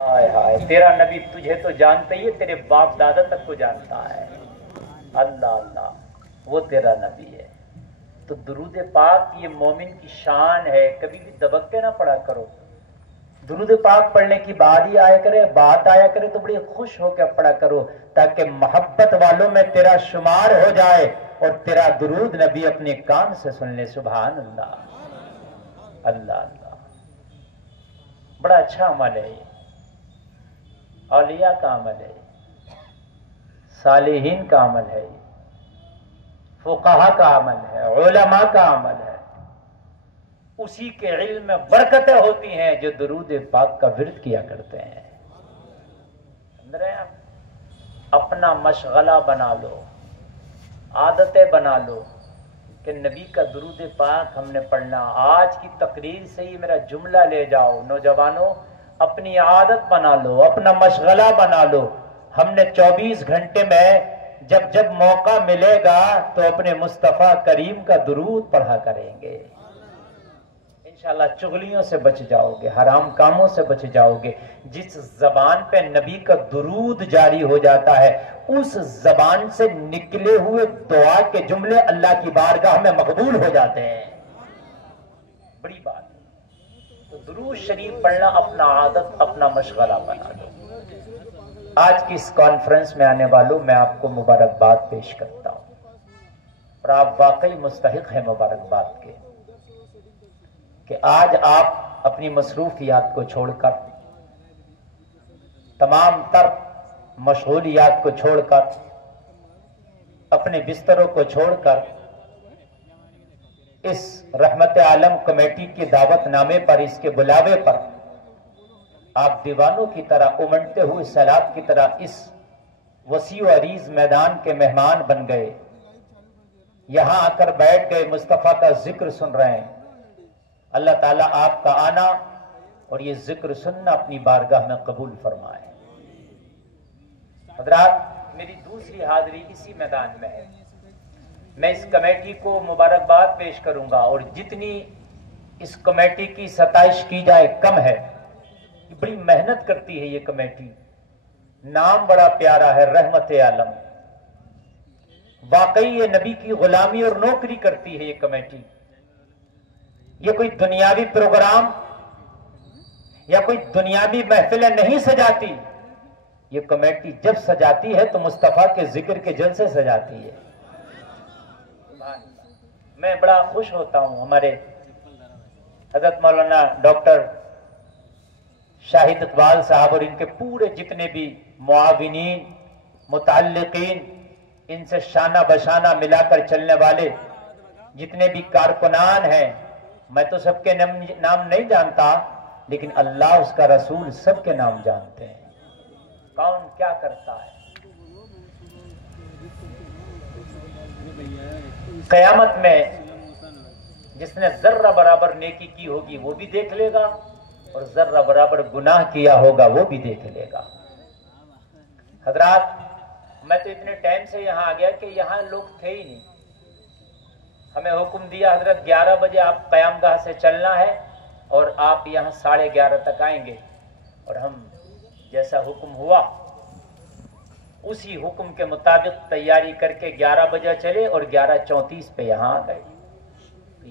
ہائے ہائے، تیرا نبی تجھے تو جانتا ہی ہے، تیرے باپ دادا تک کو جانتا ہے۔ اللہ اللہ، وہ تیرا نبی ہے۔ تو درود پاک یہ مومن کی شان ہے، کبھی بھی دبک کے نہ پڑھا کرو۔ درود پاک پڑھنے کی بات ہی آیا کرے، بات آیا کرے تو بڑی خوش ہو کے پڑھا کرو، تاکہ محبت والوں میں تیرا شمار ہو جائے اور تیرا درود نبی اپنے کان سے سن لے۔ سبحان اللہ، اللہ اللہ، بڑا اچھا عمل ہے یہ، اولیاء کا عمل ہے، صالحین کا عمل ہے، فقہا کا عمل ہے، علماء کا عمل ہے۔ اسی کے علم میں برکتیں ہوتی ہیں جو درود پاک کا ورد کیا کرتے ہیں۔ سمجھ رہے ہیں آپ؟ اپنا مشغلہ بنا لو، عادتیں بنا لو کہ نبی کا درود پاک ہم نے پڑھنا۔ آج کی تقریر سے ہی میرا جملہ لے جاؤ، نوجوانوں اپنی عادت بنا لو، اپنا مشغلہ بنا لو۔ ہم نے 24 گھنٹے میں جب جب موقع ملے گا تو اپنے مصطفیٰ کریم کا درود پڑھا کریں گے۔ انشاءاللہ چغلیوں سے بچ جاؤ گے، حرام کاموں سے بچ جاؤ گے۔ جس زبان پہ نبی کا درود جاری ہو جاتا ہے، اس زبان سے نکلے ہوئے دعا کے جملے اللہ کی بارگاہ میں مقبول ہو جاتے ہیں۔ بڑی بات ہے۔ تو درود شریف پڑھنا اپنا عادت، اپنا مشغلہ بنا لو۔ آج کی اس کانفرنس میں آنے والوں میں آپ کو مبارکباد پیش کرتا ہوں، اور آپ واقعی مستحق ہیں مبارکباد کے، کہ آج آپ اپنی مصروفیات کو چھوڑ کر، تمام تر مشغولیات کو چھوڑ کر، اپنے بستروں کو چھوڑ کر اس رحمت عالم کمیٹی کے دعوت نامے پر، اس کے بلاوے پر آپ دیوانوں کی طرح، امنڈتے ہوئے سیلاب کی طرح اس وسیع و عریض میدان کے مہمان بن گئے، یہاں آ کر بیٹھ گئے، مصطفیٰ کا ذکر سن رہے ہیں۔ اللہ تعالیٰ آپ کا آنا اور یہ ذکر سننا اپنی بارگاہ میں قبول فرمائے۔ حضرات، میری دوسری حاضری اسی میدان میں ہے۔ میں اس کمیٹی کو مبارکباد پیش کروں گا، اور جتنی اس کمیٹی کی ستائش کی جائے کم ہے۔ بڑی محنت کرتی ہے یہ کمیٹی، نام بڑا پیارا ہے، رحمت عالم۔ واقعی یہ نبی کی غلامی اور نوکری کرتی ہے یہ کمیٹی۔ یہ کوئی دنیاوی پروگرام یا کوئی دنیاوی محفلیں نہیں سجاتی۔ یہ کمیٹی جب سجاتی ہے تو مصطفیٰ کے ذکر کے جلسے سجاتی ہے۔ میں بڑا خوش ہوتا ہوں، ہمارے حضرت مولانا ڈاکٹر شاہد اقبال صاحب اور ان کے پورے جتنے بھی معاونین، متعلقین، ان سے شانہ بشانہ ملا کر چلنے والے جتنے بھی کارکنان ہیں، میں تو سب کے نام نہیں جانتا، لیکن اللہ، اس کا رسول سب کے نام جانتے ہیں، کون کیا کرتا ہے۔ قیامت میں جس نے ذرہ برابر نیکی کی ہوگی وہ بھی دیکھ لے گا، اور ذرہ برابر گناہ کیا ہوگا وہ بھی دیکھ لے گا۔ حضرات، میں تو اتنے ٹائم سے یہاں آ گیا کہ یہاں لوگ تھے ہی نہیں۔ ہمیں حکم دیا حضرت 11 بجے آپ قیام گاہ سے چلنا ہے، اور آپ یہاں 11:30 تک آئیں گے، اور ہم جیسا حکم ہوا اسی حکم کے مطابق تیاری کر کے 11 بجے چلے، اور 11:34 پہ یہاں آ گئے۔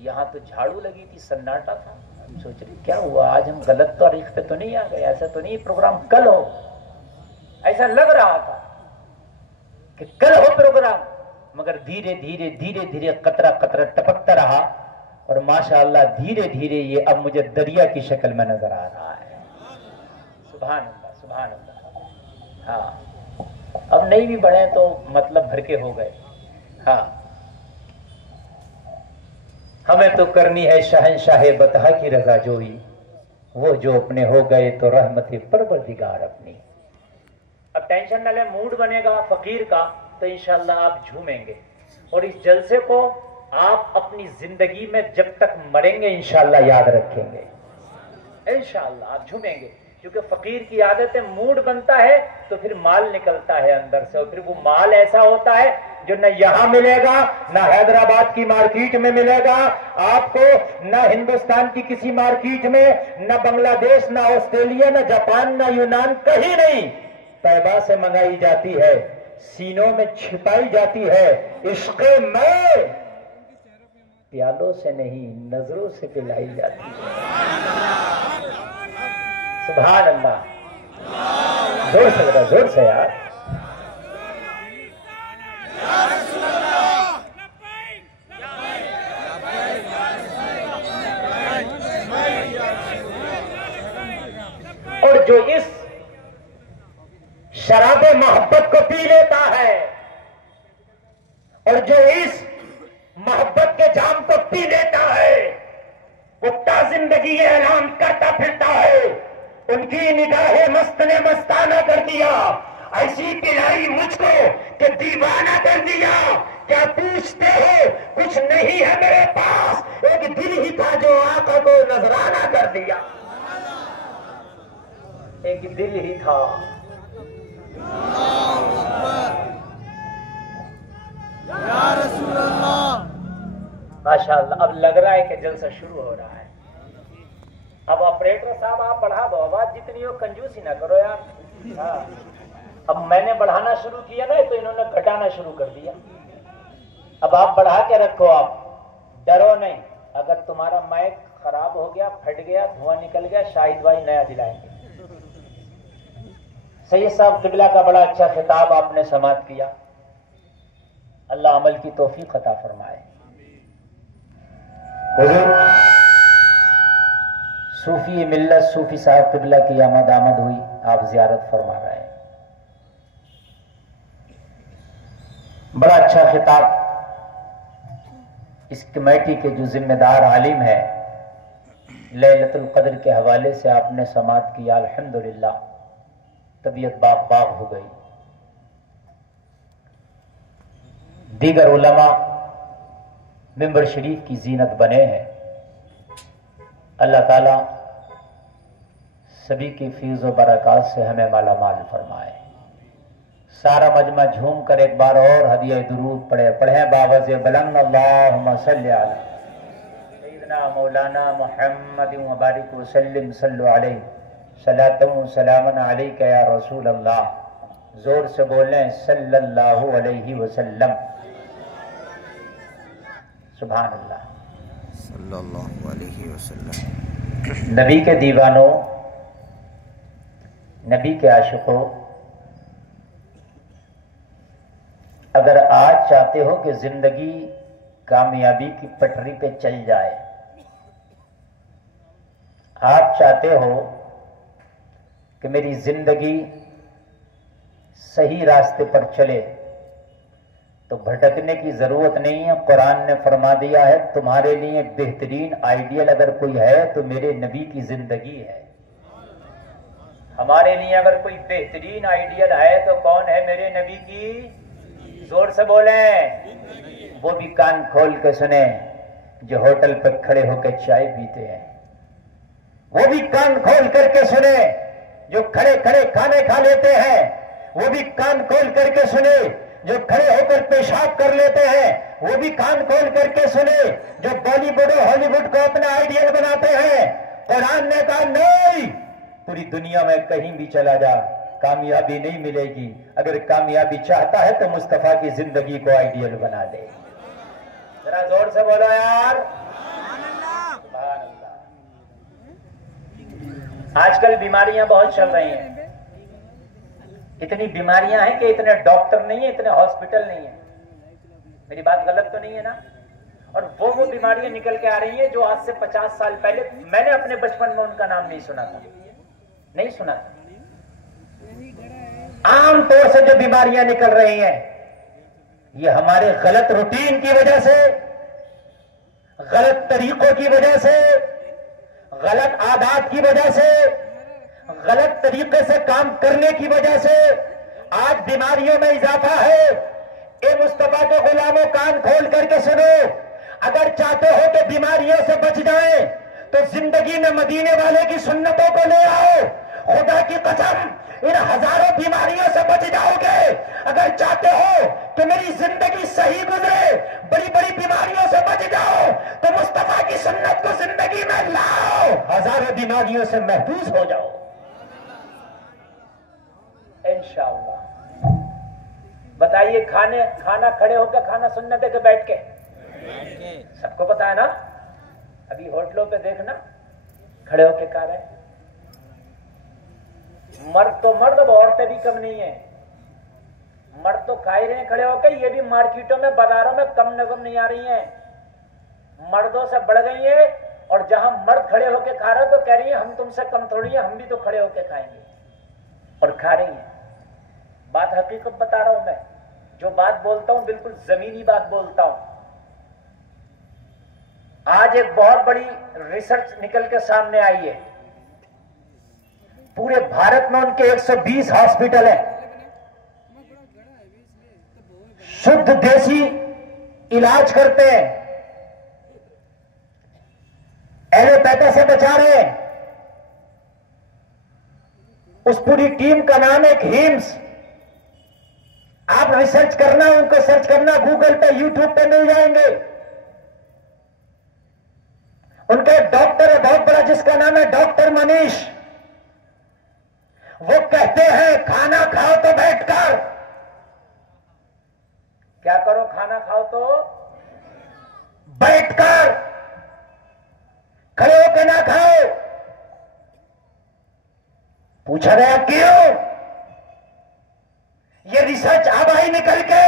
یہاں تو جھاڑو لگی تھی، سناٹا تھا۔ ہم سوچ رہے کیا ہوا، آج ہم غلط تاریخ پہ تو نہیں آ گئے، ایسا تو نہیں پروگرام کل ہو، ایسا لگ رہا تھا کہ کل ہو پروگرام، مگر دھیرے دھیرے دھیرے دھیرے قطرہ قطرہ ٹپکتا رہا، اور ماشاءاللہ دھیرے دھیرے یہ اب مجھے دریا کی شکل میں نظر آ رہا ہے۔ سبحان اللہ، سبحان اللہ۔ ہاں، اب نہیں بھی بڑھے تو مطلب بھر کے ہو گئے۔ ہاں، ہمیں تو کرنی ہے شہنشاہ بطحا کی رضا جوئی، وہ جو اپنے ہو گئے تو رحمت پروردگار اپنی۔ اب ٹینشن نہ لیں، موڈ بنے گا فقیر کا تو انشاءاللہ آپ جھومیں گے، اور اس جلسے کو آپ اپنی زندگی میں جب تک مریں گے انشاءاللہ یاد رکھیں گے۔ انشاءاللہ آپ جھومیں گے، کیونکہ فقیر کی عادت ہے، موڈ بنتا ہے تو پھر مال نکلتا ہے اندر سے، اور پھر وہ مال ایسا ہوتا ہے جو نہ یہاں ملے گا، نہ حیدرآباد کی مارکیٹ میں ملے گا آپ کو، نہ ہندوستان کی کسی مارکیٹ میں، نہ بنگلہ دیش، نہ آسٹریلیا، نہ جاپان، نہ یونان، کہیں نہیں. طیبہ سے منگائی جاتی ہے، سینوں میں چھپائی جاتی ہے. عشق میں پیالوں سے نہیں نظروں سے پلائی جاتی ہے. سبحان اللہ. زور سے ذرا، زور سے یار. اور جو اس شراب محبت کو پی لیتا ہے، اور جو اس محبت کے جام کو پی لیتا ہے، وہ تا زندگی اعلان کرتا پھرتا ہے ان کی نگاہ مست نے مستانہ کر دیا، ایسی پلائی مجھ کو کہ دیوانہ کر دیا. کیا پوچھتے ہو؟ کچھ نہیں ہے میرے پاس، ایک دل ہی تھا جو آنکھوں کو نذرانہ کر دیا. ایک دل ہی تھا. یا رسول اللہ. ماشاءاللہ. اب لگ رہا ہے کہ جلسہ شروع ہو رہا ہے. اب آپریٹر صاحب آپ بڑھا دو، آواز جتنی ہو کنجوسی نہ کرو یار. ہاں اب میں نے بڑھانا شروع کیا نا تو انہوں نے گھٹانا شروع کر دیا. اب آپ بڑھا کے رکھو، آپ ڈرو نہیں. اگر تمہارا مائک خراب ہو گیا، پھٹ گیا، دھواں نکل گیا، شاہد بھائی نیا دلائیں گے. سید صاحب قبلہ کا بڑا اچھا خطاب آپ نے سماعت کیا. اللہ عمل کی توفیق عطا فرمائے. حضور صوفی ملت صوفی صاحب قبلہ کی آمد ہوئی، آپ زیارت فرما رہے ہیں. بڑا اچھا خطاب اس کمیٹی کے جو ذمہ دار عالم ہے لیلۃ القدر کے حوالے سے آپ نے سماعت کیا. الحمدللہ طبیعت باغ باغ ہو گئی. دیگر علماء ممبر شریف کی زینت بنے ہیں. اللہ تعالی سبھی کی فیض و برکات سے ہمیں مالا مال فرمائے. سارا مجمع جھوم کر ایک بار اور ہدیہ درود پڑھیں باوز بلند. اللہم صلی علی سیدنا مولانا محمد وبارک وسلم. صلو علیہ صلاۃ و سلام علیک یا رسول اللہ. زور سے بولیں صلی اللہ علیہ وسلم. سبحان اللہ. صلی اللہ علیہ وسلم. نبی کے دیوانوں، نبی کے عاشقوں، اگر آج چاہتے ہو کہ زندگی کامیابی کی پٹری پہ چل جائے، آپ چاہتے ہو کہ میری زندگی صحیح راستے پر چلے، تو بھٹکنے کی ضرورت نہیں ہے. قرآن نے فرما دیا ہے تمہارے لیے بہترین آئیڈیل اگر کوئی ہے تو میرے نبی کی زندگی ہے. ہمارے لیے اگر کوئی بہترین آئیڈیل ہے تو کون ہے؟ میرے نبی کی. زور سے بولیں. وہ بھی کان کھول کے سنیں جو ہوٹل پہ کھڑے ہو کے چائے پیتے ہیں. وہ بھی کان کھول کر کے سنیں جو کھڑے کھڑے کھانے کھا لیتے ہیں. وہ بھی کان کھول کر کے سنیں جو کھڑے ہو کر پیشاب کر لیتے ہیں. وہ بھی کان کھول کر کے سنیں جو بالی ووڈ اور ہالی ووڈ کو اپنا آئیڈیل بناتے ہیں. قرآن نے کہا نہیں، پوری دنیا میں کہیں بھی چلا جا کامیابی نہیں ملے گی. اگر کامیابی چاہتا ہے تو مصطفیٰ کی زندگی کو آئیڈیل بنا دے. ذرا زور سے بولو یار. سبحان اللہ. آج کل بیماریاں بہت چل رہی ہیں. اتنی بیماریاں ہیں کہ اتنے ڈاکٹر نہیں ہیں، اتنے ہاسپٹل نہیں ہیں. میری بات غلط تو نہیں ہے نا؟ اور وہ بیماریاں نکل کے آ رہی ہیں جو آج سے 50 سال پہلے میں نے اپنے بچپن میں ان کا نام نہیں سنا تھا. نہیں سنا تھا. عام طور سے جو بیماریاں نکل رہی ہیں یہ ہمارے غلط روٹین کی وجہ سے، غلط طریقوں کی وجہ سے، غلط عادات کی وجہ سے، غلط طریقے سے کام کرنے کی وجہ سے آج بیماریوں میں اضافہ ہے. اے مصطفیٰ کے غلاموں کان کھول کر کے سنو، اگر چاہتے ہو کہ بیماریوں سے بچ جائیں تو زندگی میں مدینے والے کی سنتوں کو لے آؤ. خدا کی قسم ان ہزاروں بیماریوں سے بچ جاؤ گے۔ اگر چاہتے ہو کہ میری زندگی صحیح گزرے، بڑی بڑی بیماریوں سے بچ جاؤ، تو مصطفیٰ کی سنت کو زندگی میں لاؤ، ہزاروں بیماریوں سے محفوظ ہو جاؤ انشاءاللہ۔ بتائیے کھانا کھڑے ہو کے کھانا سنت ہے کہ بیٹھ کے؟ سب کو پتا ہے نا؟ ابھی ہوٹلوں پہ دیکھنا کھڑے ہو کے کھا رہے ہیں، مرد تو مرد، اب عورتیں بھی کم نہیں ہیں، مرد تو کھا ہی رہے ہیں کھڑے ہو کے، یہ بھی مارکیٹوں میں بازاروں میں کم نظم نہیں آ رہی ہیں، مردوں سے بڑھ گئی ہیں، اور جہاں مرد کھڑے ہو کے کھا رہے تو کہہ رہی ہیں ہم تم سے کم تھوڑی ہیں، ہم بھی تو کھڑے ہو کے کھائیں گے، اور کھا رہی ہیں۔ بات حقیقت بتا رہا ہوں میں، جو بات بولتا ہوں بالکل زمینی بات بولتا ہوں۔ آج ایک بہت بڑی ریسرچ نکل کے سامنے آئی ہے، پورے بھارت میں ان کے 120 ہاسپٹل ہیں، شدھ دیسی علاج کرتے ہیں، ایلوپیتھی سے بچا رہے ہیں۔ اس پوری ٹیم کا نام ہے ہیمس، آپ ریسرچ کرنا، ان کو سرچ کرنا گوگل پہ، یوٹیوب پہ مل جائیں گے۔ ان کا ایک ڈاکٹر ہے بہت بڑا جس کا نام ہے ڈاکٹر منیش، وہ کہتے ہیں کھانا کھاؤ تو بیٹھ کر، کیا کرو؟ کھانا کھاؤ تو بیٹھ کر، کھڑے ہو کے نہ کھاؤ۔ پوچھا گیا کیوں؟ یہ ریسرچ اب آئی نکل کے،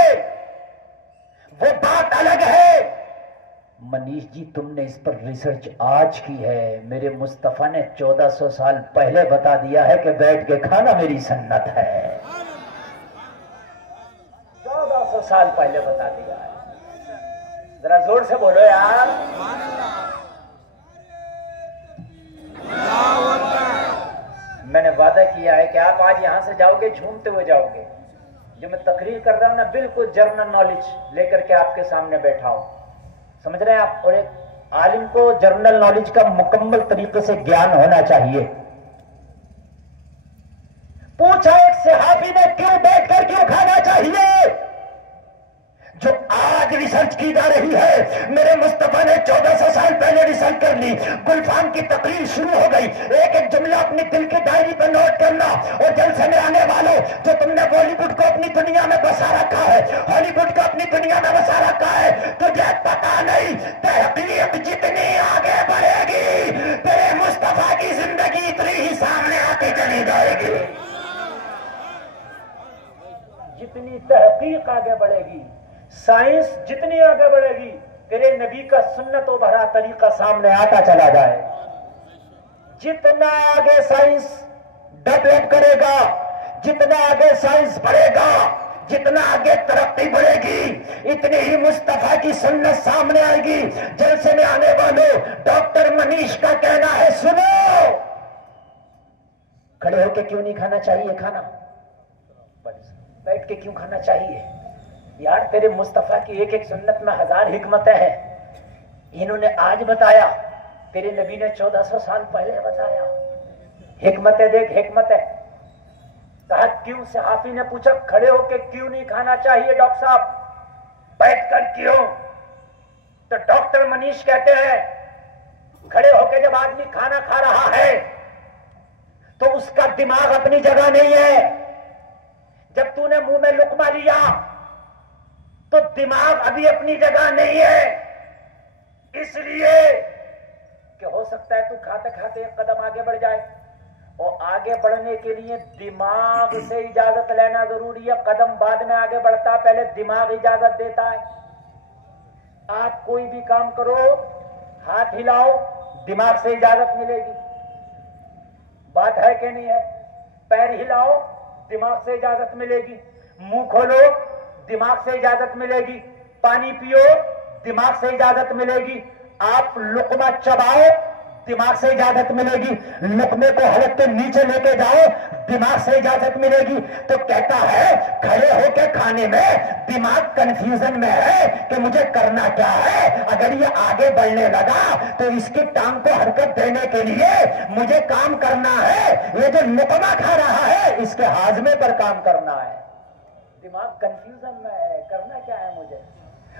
وہ بات الگ ہے۔ منیش جی تم نے اس پر ریسرچ آج کی ہے، میرے مصطفیٰ نے 1400 سال پہلے بتا دیا ہے کہ بیٹھ کے کھانا میری سنت ہے، 1400 سال پہلے بتا دیا ہے۔ ذرا زور سے بولو یار۔ میں نے وعدہ کیا ہے کہ آپ آج یہاں سے جاؤ گے جھومتے ہوئے جاؤ گے۔ جو میں تقریر کر رہا ہوں نا بالکل جرنل نالج لے کر کے آپ کے سامنے بیٹھا ہوں، سمجھ رہے ہیں آپ؟ اور ایک عالم کو جرنل نالج کا مکمل طریقے سے گیان ہونا چاہیے۔ پوچھا ایک صحابی نے کیوں بیٹھ کر کیوں کھانا چاہیے؟ جو آج ریسرچ کی جا رہی ہے، میرے مصطفیٰ نے 1400 سال پہلے ریسرچ کر لی۔ گلفام کی تقریر شروع ہو گئی، ایک ایک جملہ اپنی دل کی ڈائری پہ نوٹ کرنا۔ اور جلسے میں آنے والوں، جو تم نے بالی ووڈ کو اپنی دنیا میں بسا رکھا ہے، ہالی ووڈ کو اپنی دنیا میں بسا رکھا ہے، تجھے پتا نہیں تحقیق جتنی آگے بڑھے گی، تیرے مصطفیٰ کی زندگی اتنی ہی سامنے آتی چلی جائے گی۔ جتنی تحقیق آگے بڑھے گی، سائنس جتنی آگے بڑھے گی، تیرے نبی کا سنت و بھرا طریقہ سامنے آتا چلا جائے۔ جتنا آگے سائنس ڈیولپ کرے گا، جتنا آگے سائنس بڑھے گا، جتنا آگے ترقی بڑھے گی، اتنی ہی مصطفیٰ کی سنت سامنے آئے گی۔ جلسے میں آنے والوں، ڈاکٹر منیش کا کہنا ہے سنو، کھڑے ہو کے کیوں نہیں کھانا چاہیے کھانا؟ بیٹھ کے کیوں کھانا چاہیے؟ یار تیرے مصطفیٰ کی ایک ایک سنت میں 1000 حکمتیں ہیں، انہوں نے آج بتایا، تیرے نبی نے 1400 سال پہلے بتایا۔ حکمتیں دیکھ، حکمتیں۔ کہا کیوں؟ صحافی نے پوچھا کھڑے ہو کے کیوں نہیں کھانا چاہیے ڈاکٹر صاحب، بیٹھ کر کیوں؟ تو ڈاکٹر منیش کہتے ہیں کھڑے ہو کے جب آدمی کھانا کھا رہا ہے تو اس کا دماغ اپنی جگہ نہیں ہے۔ جب تو نے منہ میں لقمہ لیا تو دماغ ابھی اپنی جگہ نہیں ہے، اس لیے کہ ہو سکتا ہے تو کھاتے کھاتے ایک قدم آگے بڑھ جائے، اور آگے بڑھنے کے لیے دماغ سے اجازت لینا ضروری ہے۔ قدم بعد میں آگے بڑھتا، پہلے دماغ اجازت دیتا ہے۔ آپ کوئی بھی کام کرو، ہاتھ ہلاؤ، دماغ سے اجازت ملے گی، بات ہے کہ نہیں ہے؟ پیر ہلاؤ، دماغ سے اجازت ملے گی، منہ کھولو، دماغ سے اجازت ملے گی، پانی پیو، دماغ سے اجازت ملے گی، آپ لقمہ چباؤ، دماغ سے اجازت ملے گی، لقمے کو حلق کے نیچے لے کے جاؤ، دماغ سے اجازت ملے گی۔ تو کہتا ہے کھڑے ہو کے کھانے میں دماغ کنفیوژن میں ہے کہ مجھے کرنا کیا ہے۔ اگر یہ آگے بڑھنے لگا تو اس کی ٹانگ کو حرکت دینے کے لیے مجھے کام کرنا ہے۔ یہ جو لقمہ کھا رہا ہے اس کے ہاضمے پر کام کرنا ہے. دماغ کنفیوژن میں ہے, کرنا کیا ہے مجھے.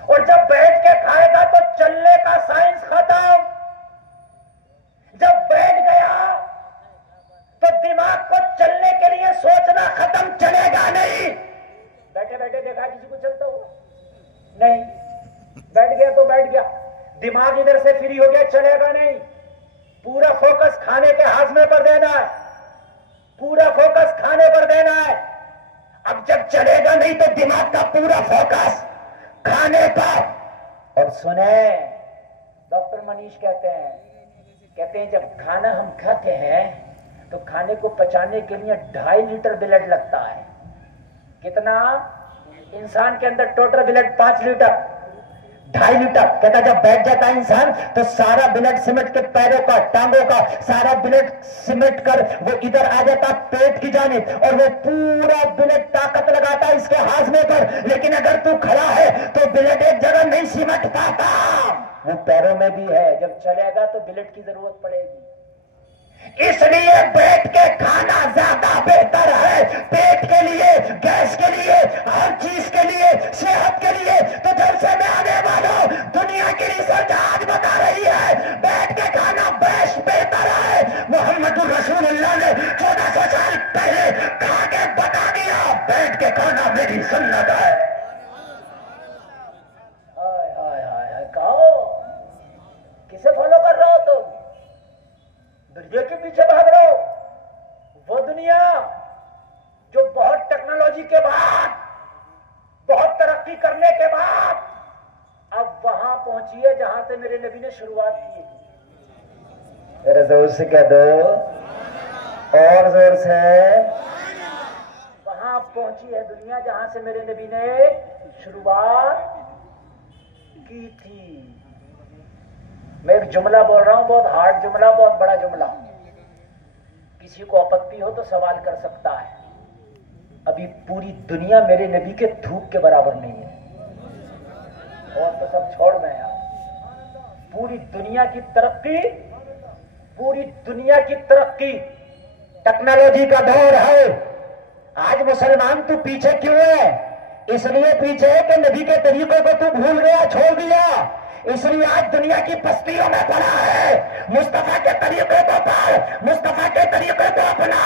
اور جب بیٹھ کے کھائے گا تو چلنے کا سائنس ختم. جب بیٹھ گیا تو دماغ کو چلنے کے لیے سوچنا ختم, چلے گا نہیں. بیٹھے بیٹھے دیکھا کسی کو چلتا ہوا نہیں, بیٹھ گیا تو بیٹھ گیا, دماغ ادھر سے فری ہو گیا, چلے گا نہیں. پورا فوکس کھانے کے ہاضمے پر دینا ہے, پورا فوکس کھانے پر دینا ہے. اب جب چلے گا نہیں تو دماغ کا پورا فوکس کھانے پر. اور سنیں, ڈاکٹر منیش کہتے ہیں جب کھانا ہم کھاتے ہیں تو کھانے کو پچانے کے لیے 2.5 لیٹر بلڈ لگتا ہے. کتنا؟ انسان کے اندر ٹوٹل بلڈ 5 لیٹر, 2.5 لیٹر. کہتا جب بیٹھ جاتا ہے انسان تو سارا بلڈ سمٹ کے پیروں کا, ٹانگوں کا سارا بلڈ سمٹ کر وہ ادھر آ جاتا پیٹ کی جانب, اور وہ پورا بلڈ طاقت لگاتا ہے اس کے ہاضمے پر. لیکن اگر تو کھڑا ہے تو بلڈ ایک جگہ نہیں سمٹ پاتا, وہ پیروں میں بھی ہے. جب چلے گا تو بلڈ کی ضرورت پڑے گی. اس لیے بیٹھ کے کھانا زیادہ بہتر ہے, پیٹ کے لیے, گیس کے لیے, ہر چیز کے لیے, صحت کے لیے. تو جلسے میں آنے والوں, دنیا کی ریسرچ آج بتا رہی ہے بیٹھ کے کھانا بیسٹ بہتر ہے. محمد رسول اللہ نے 1400 سال پہلے کھا کے بتا دیا بیٹھ کے کھانا میری سنت ہے. کہو کسے فالو کر رہا ہو تم؟ دنیا کے پیچھے بھاگ رہے ہو. وہ دنیا جو بہت ٹیکنالوجی کے بعد, بہت ترقی کرنے کے بعد اب وہاں پہنچی ہے جہاں سے میرے نبی نے شروعات کی. میرے زور سے کہہ دو, اور زور سے. وہاں پہنچی ہے دنیا جہاں سے میرے نبی نے شروعات کی تھی. میں ایک جملہ بول رہا ہوں, بہت ہارڈ جملہ, بہت بڑا جملہ. کسی کو اپتی ہو تو سوال کر سکتا ہے. ابھی پوری دنیا میرے نبی کے تھوک کے برابر نہیں ہے. اور تو سب چھوڑ میں یار. پوری دنیا کی ترقی, پوری دنیا کی ترقی ٹیکنالوجی کا دور ہے. آج مسلمان تو پیچھے کیوں ہے؟ اس لیے پیچھے ہے کہ نبی کے طریقوں کو تو بھول گیا, چھوڑ دیا. اس لیے آج دنیا کی بستیوں میں پڑا ہے. مصطفیٰ کے طریقے کو پڑھ, مصطفیٰ کے طریقے کو اپنا,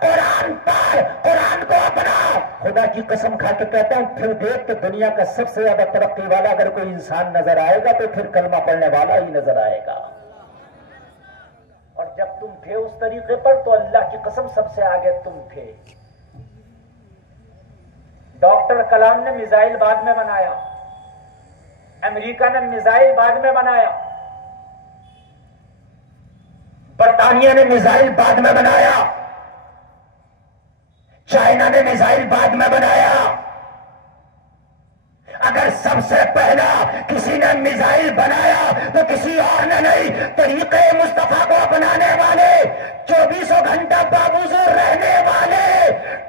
قرآن پڑھ, قرآن کو اپنا. خدا کی قسم کھا کے کہتا ہوں, پھر دیکھ کہ دنیا کا سب سے زیادہ ترقی والا اگر کوئی انسان نظر آئے گا تو پھر کلمہ پڑھنے والا ہی نظر آئے گا. اور جب تم تھے اس طریقے پر تو اللہ کی قسم سب سے آگے تم تھے. ڈاکٹر کلام نے میزائل بعد میں بنایا, امریکہ نے میزائل بعد میں بنایا, برطانیہ نے میزائل بعد میں بنایا, چائنا نے میزائل بعد میں بنایا. اگر سب سے پہلا کسی نے میزائل بنایا تو کسی اور نے نہیں, طریقے مصطفیٰ کو اپنانے والے, 24 گھنٹہ بابوزو رہنے والے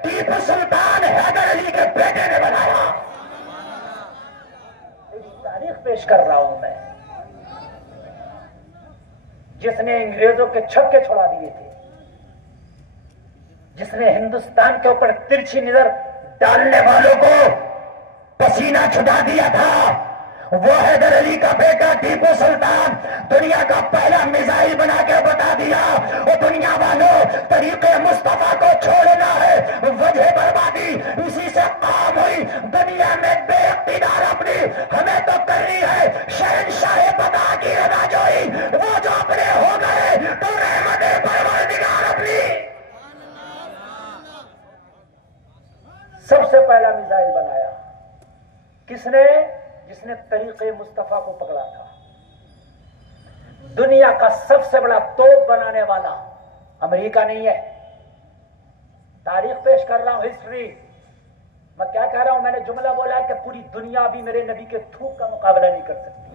ٹیپو سلطان حیدر علی کے بیٹے نے بنایا. تاریخ پیش کر رہا ہوں میں, جس نے انگریزوں کے چھکے چھڑا دیے تھے, جس نے ہندوستان کے اوپر ترچھی نظر ڈالنے والوں کو پسینہ چھٹا دیا تھا, وہ حیدر علی کا بیٹا ٹیپو سلطان دنیا کا پہلا میزائل بنا کے بتا دیا, وہ دنیا والوں طریقے مصطفیٰ کو چھوڑنا ہے, وجہ بربادی اسی سے قام ہوئی. دنیا میں بے اقتدار اپنی ہمیں تو کرنی ہے, شہنشاہ بدا کی رضا جوئی, وہ جو اپنے ہو گئے تو رحمت پروردگار اپنی. سب سے پہلا میزائل بنایا کس نے؟ جس نے طریقے مصطفیٰ کو پکڑا تھا. دنیا کا سب سے بڑا توپ بنانے والا امریکہ نہیں ہے. تاریخ پیش کر رہا ہوں, ہسٹری. میں کیا کہہ رہا ہوں؟ میں نے جملہ بولا ہے کہ پوری دنیا بھی میرے نبی کے تھوک کا مقابلہ نہیں کر سکتی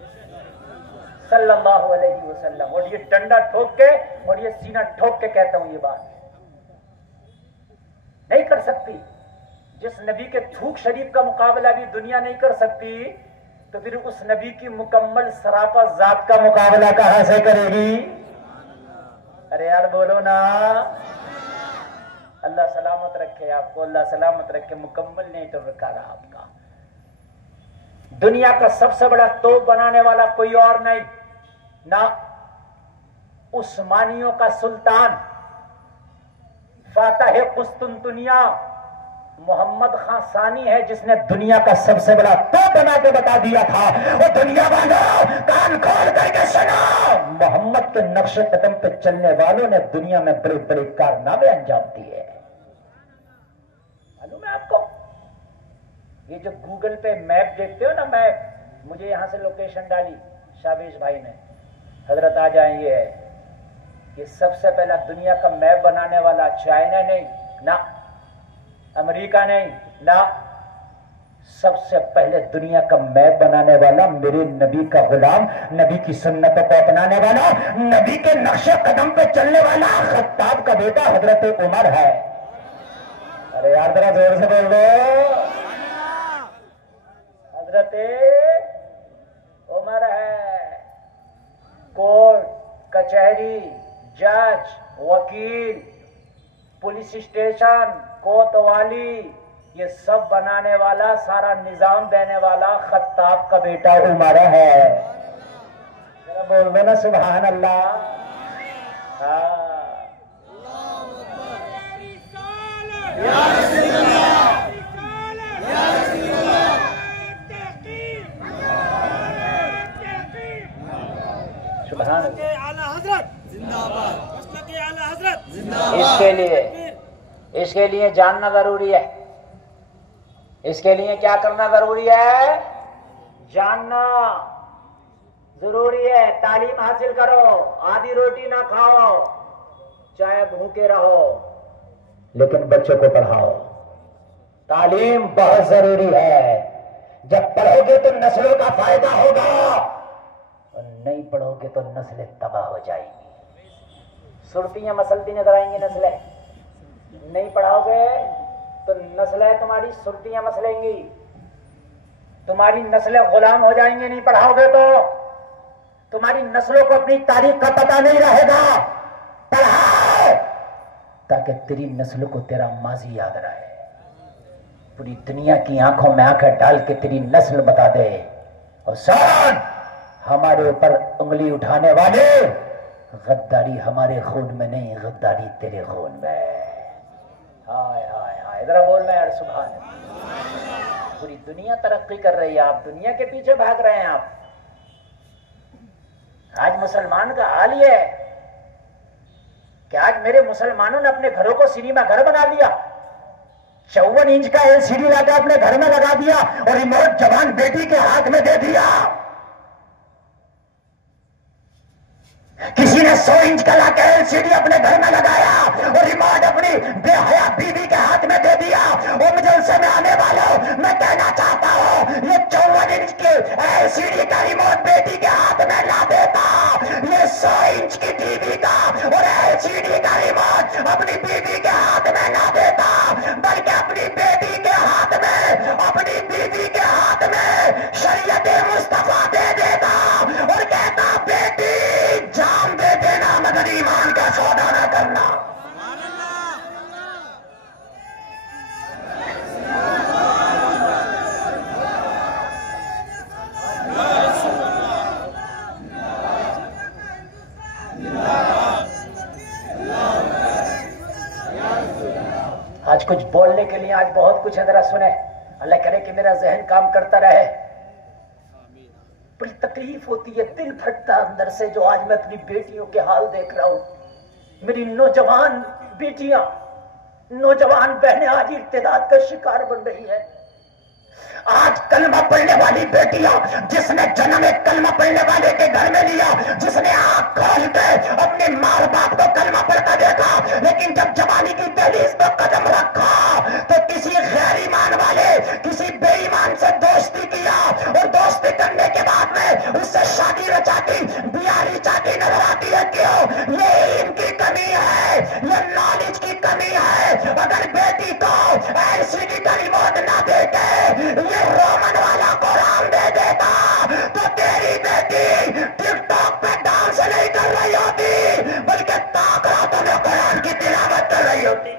صلی اللہ علیہ وسلم. اور یہ ڈنڈا ٹھوک کے اور یہ سینہ ٹھوک کے کہتا ہوں, یہ بات نہیں کر سکتی. جس نبی کے تھوک شریف کا مقابلہ بھی دنیا نہیں کر سکتی تو پھر اس نبی کی مکمل سراپا ذات کا مقابلہ کہاں سے کرے گی؟ ارے یار بولو نا. اللہ سلامت رکھے آپ کو، اللہ سلامت رکھے، مکمل نہیں تو رکھا رہا آپ کا۔ دنیا کا سب سے بڑا توپ بنانے والا کوئی اور نہیں، نہ عثمانیوں کا سلطان فاتح قسطنطنیہ محمد خان ثانی ہے، جس نے دنیا کا سب سے بڑا توپ بنا کے بتا دیا تھا، وہ دنیا والوں کان کھول کر کے سنو، محمد کے نقش قدم پہ چلنے والوں نے دنیا میں بڑے بڑے کارنامے انجام دیے۔ معلوم ہے آپ کو؟ یہ جو گوگل پہ میپ دیکھتے ہو نا، میپ، مجھے یہاں سے لوکیشن ڈالی شابیش بھائی نے، حضرت آ جائیں، یہ ہے، یہ سب سے پہلا دنیا کا میپ بنانے والا چائنا نہیں، نہ امریکہ نہیں، نہ، سب سے پہلے دنیا کا میپ بنانے والا میرے نبی کا غلام، نبی کی سنتوں کو اپنانے والا، نبی کے نقش قدم پہ چلنے والا خطاب کا بیٹا حضرت عمر ہے۔ ارے یار ذرا زور سے بول دو، حضرت عمر ہے۔ کورٹ، کچہری، جج، وکیل، پولیس اسٹیشن، کوتوالی، یہ سب بنانے والا، سارا نظام دینے والا خطاب کا بیٹا عمر ہے۔ ذرا بول دو نا سبحان اللہ۔ سبحان اس کے لیے جاننا ضروری ہے، اس کے لیے کیا کرنا ضروری ہے؟ جاننا ضروری ہے۔ تعلیم حاصل کرو، آدھی روٹی نہ کھاؤ، چاہے بھوکے رہو، لیکن بچوں کو پڑھاؤ۔ تعلیم بہت ضروری ہے، جب پڑھو گے تو نسلوں کا فائدہ ہوگا، اور نہیں پڑھو گے تو نسلیں تباہ ہو جائیں گی، سرتیاں مسلتی نظر آئیں گی نسلیں۔ نہیں پڑھاؤ گے تو نسلیں تمہاری سرتیاں مسلیں گی، تمہاری نسلیں غلام ہو جائیں گے۔ نہیں پڑھاؤ گے تو تمہاری نسلوں کو اپنی تاریخ کا پتہ نہیں رہے گا۔ پڑھاؤ تاکہ تیری نسلوں کو تیرا ماضی یاد رہے، پوری دنیا کی آنکھوں میں آنکھیں ڈال کے تیری نسل بتا دے، اور سن، ہمارے اوپر انگلی اٹھانے والے، غداری ہمارے خون میں نہیں، غداری تیرے خون میں۔ ہائے ہائے ہائے، ذرا بولنا یار سبحان اللہ۔ پوری دنیا ترقی کر رہی ہے، آپ دنیا کے پیچھے بھاگ رہے ہیں۔ آپ آج مسلمان کا حال یہ ہے کہ آج میرے مسلمانوں نے اپنے گھروں کو سینما گھر بنا لیا، 54 انچ کا LCD لا کے اپنے گھر میں لگا دیا، اور ریموٹ جوان بیٹی کے ہاتھ میں دے دیا۔ کسی نے 100 انچ کا لا کے LCD اپنے گھر میں لگایا، اور ریموٹ اپنی بے حیا بیوی کے ہاتھ میں دے دیا۔ اور مجلسے میں آنے والوں، میں کہنا چاہتا ہوں، یہ 54 انچ کے LCD کا ریموٹ بیٹی کے ہاتھ میں لا دیتا، یہ 100 انچ کی ٹی وی کا اور LCD کا ریموٹ اپنی بیوی کے ہاتھ میں نہ دیتا، بلکہ اپنی بیٹی کے ہاتھ میں، اپنی بیوی کے ہاتھ میں شریعت مصطفیٰ دے دیتا، اور کہتا، بیٹی جان دے دینا مگر ایمان کا سودا نہ کرنا۔ آج کچھ بولنے کے لیے آج بہت کچھ ہے، ذرا سنیں، اللہ کرے کہ میرا ذہن کام کرتا رہے۔ بڑی تکلیف ہوتی ہے، دل پھٹتا اندر سے، جو آج میں اپنی بیٹیوں کے حال دیکھ رہا ہوں۔ میری نوجوان بیٹیاں، نوجوان بہنیں آج ارتداد کا شکار بن رہی ہیں۔ آج کلمہ پڑھنے والی بیٹیاں، جس نے جنم ایک کلمہ پڑھنے والے کے گھر میں لیا، جس نے آنکھ کھول کے اپنے ماں باپ کو کلمہ پڑھتا دیکھا، لیکن جب جوانی کی دہلیز پہ قدم رکھا تو کسی غیر ایمان والے، کسی بے ایمان سے دوستی کیا، اور دوستی کرنے کے بعد میں اس سے شادی رچاتی، بیاری چاہتی نظر آتی ہے۔ کیوں؟ یہ علم کی کمی ہے، یہ نالج کی کمی ہے۔ اگر بیٹی کو LCD کا ریموٹ نہ دے کے یہ رومن والا قرآن دے دیتا تو تیری بیٹی ٹک ٹاک پہ ڈانس نہیں کر رہی ہوتی، بلکہ تاک راتوں میں قرآن کی تلاوت کر رہی ہوتی۔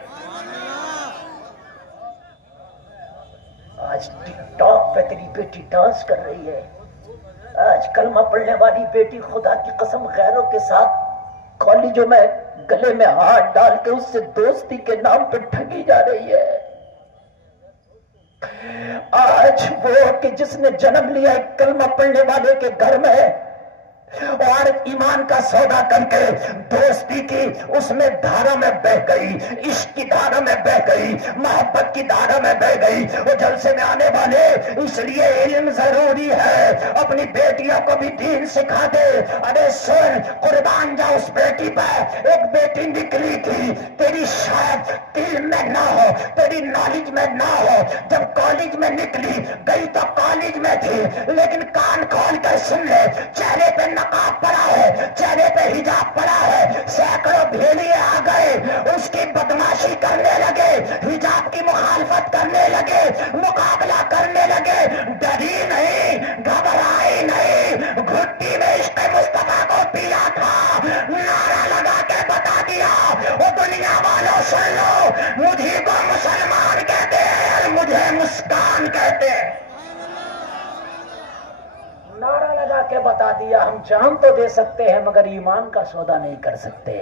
آج ٹک ٹاک پہ تیری بیٹی ڈانس کر رہی ہے، آج کلمہ پڑھنے والی بیٹی خدا کی قسم غیروں کے ساتھ کالجوں میں گلے میں ہاتھ ڈال کے اس سے دوستی کے نام پہ ٹھگی جا رہی ہے۔ آج وہ کہ جس نے جنم لیا ایک کلمہ پڑھنے والے کے گھر میں اور ایمان کا سودا کر کے دوستی کی، اس میں دھارا میں بہ گئی، عشق کی دھارا میں بہ گئی، محبت کی دھارا میں بہ گئی۔ وہ جلسے میں آنے والے اس لیے علم ضروری ہے، اپنی بیٹیوں کو بھی دین سکھا دے۔ ارے سن، قربان جا اس بیٹی پہ، ایک بیٹی نکلی تھی تیری شاید علم میں نہ ہو، تیری نالج میں نہ ہو، جب کالج میں نکلی گئی تو کالج میں تھی، لیکن کان کھول کر سن لے، چہرے پہ نقاب پڑا ہے، چہرے پہ حجاب پڑا ہے، سینکڑوں بھیڑیے آ گئے، اس کی بدماشی کرنے لگے، حجاب کی مخالفت کرنے لگے، مقابلہ کرنے لگے، ڈری نہیں، گھبرائی نہیں، گھٹی میں عشق مصطفیٰ کو پیا تھا، نعرہ لگا کے بتا دیا، وہ دنیا والوں سن لو، مجھے کو مسلمان کہتے ہیں اور مجھے مسکان کہتے ہیں۔ نعرہ لگا کے بتا دیا، ہم جان تو دے سکتے ہیں مگر ایمان کا سودا نہیں کر سکتے۔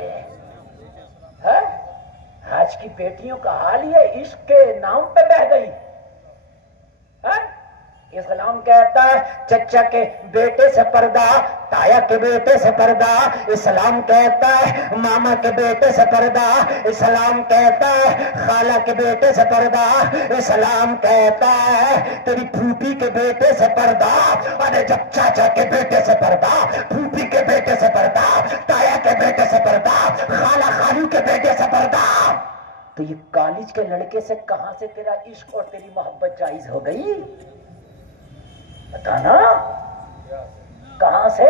آج کی بیٹیوں کا حال یہ عشق کے نام پہ بہ گئی۔ اسلام کہتا ہے چچا کے بیٹے سے پردہ، تایا کے بیٹے سے پردہ، اسلام کہتا ہے ماما کے بیٹے سے پردہ، اسلام کہتا ہے خالہ کے بیٹے سے پردہ، اسلام کہتا ہے تیری پھوپھی کے بیٹے سے پردہ۔ ارے جب چاچا کے بیٹے سے پردہ، پھوپھی کے بیٹے سے پردہ، تایا کے بیٹے سے پردہ، خالہ خالو کے بیٹے سے پردہ، تو یہ کالج کے لڑکے سے کہاں سے تیرا عشق اور تیری محبت جائز ہو گئی؟ بتانا کہاں سے؟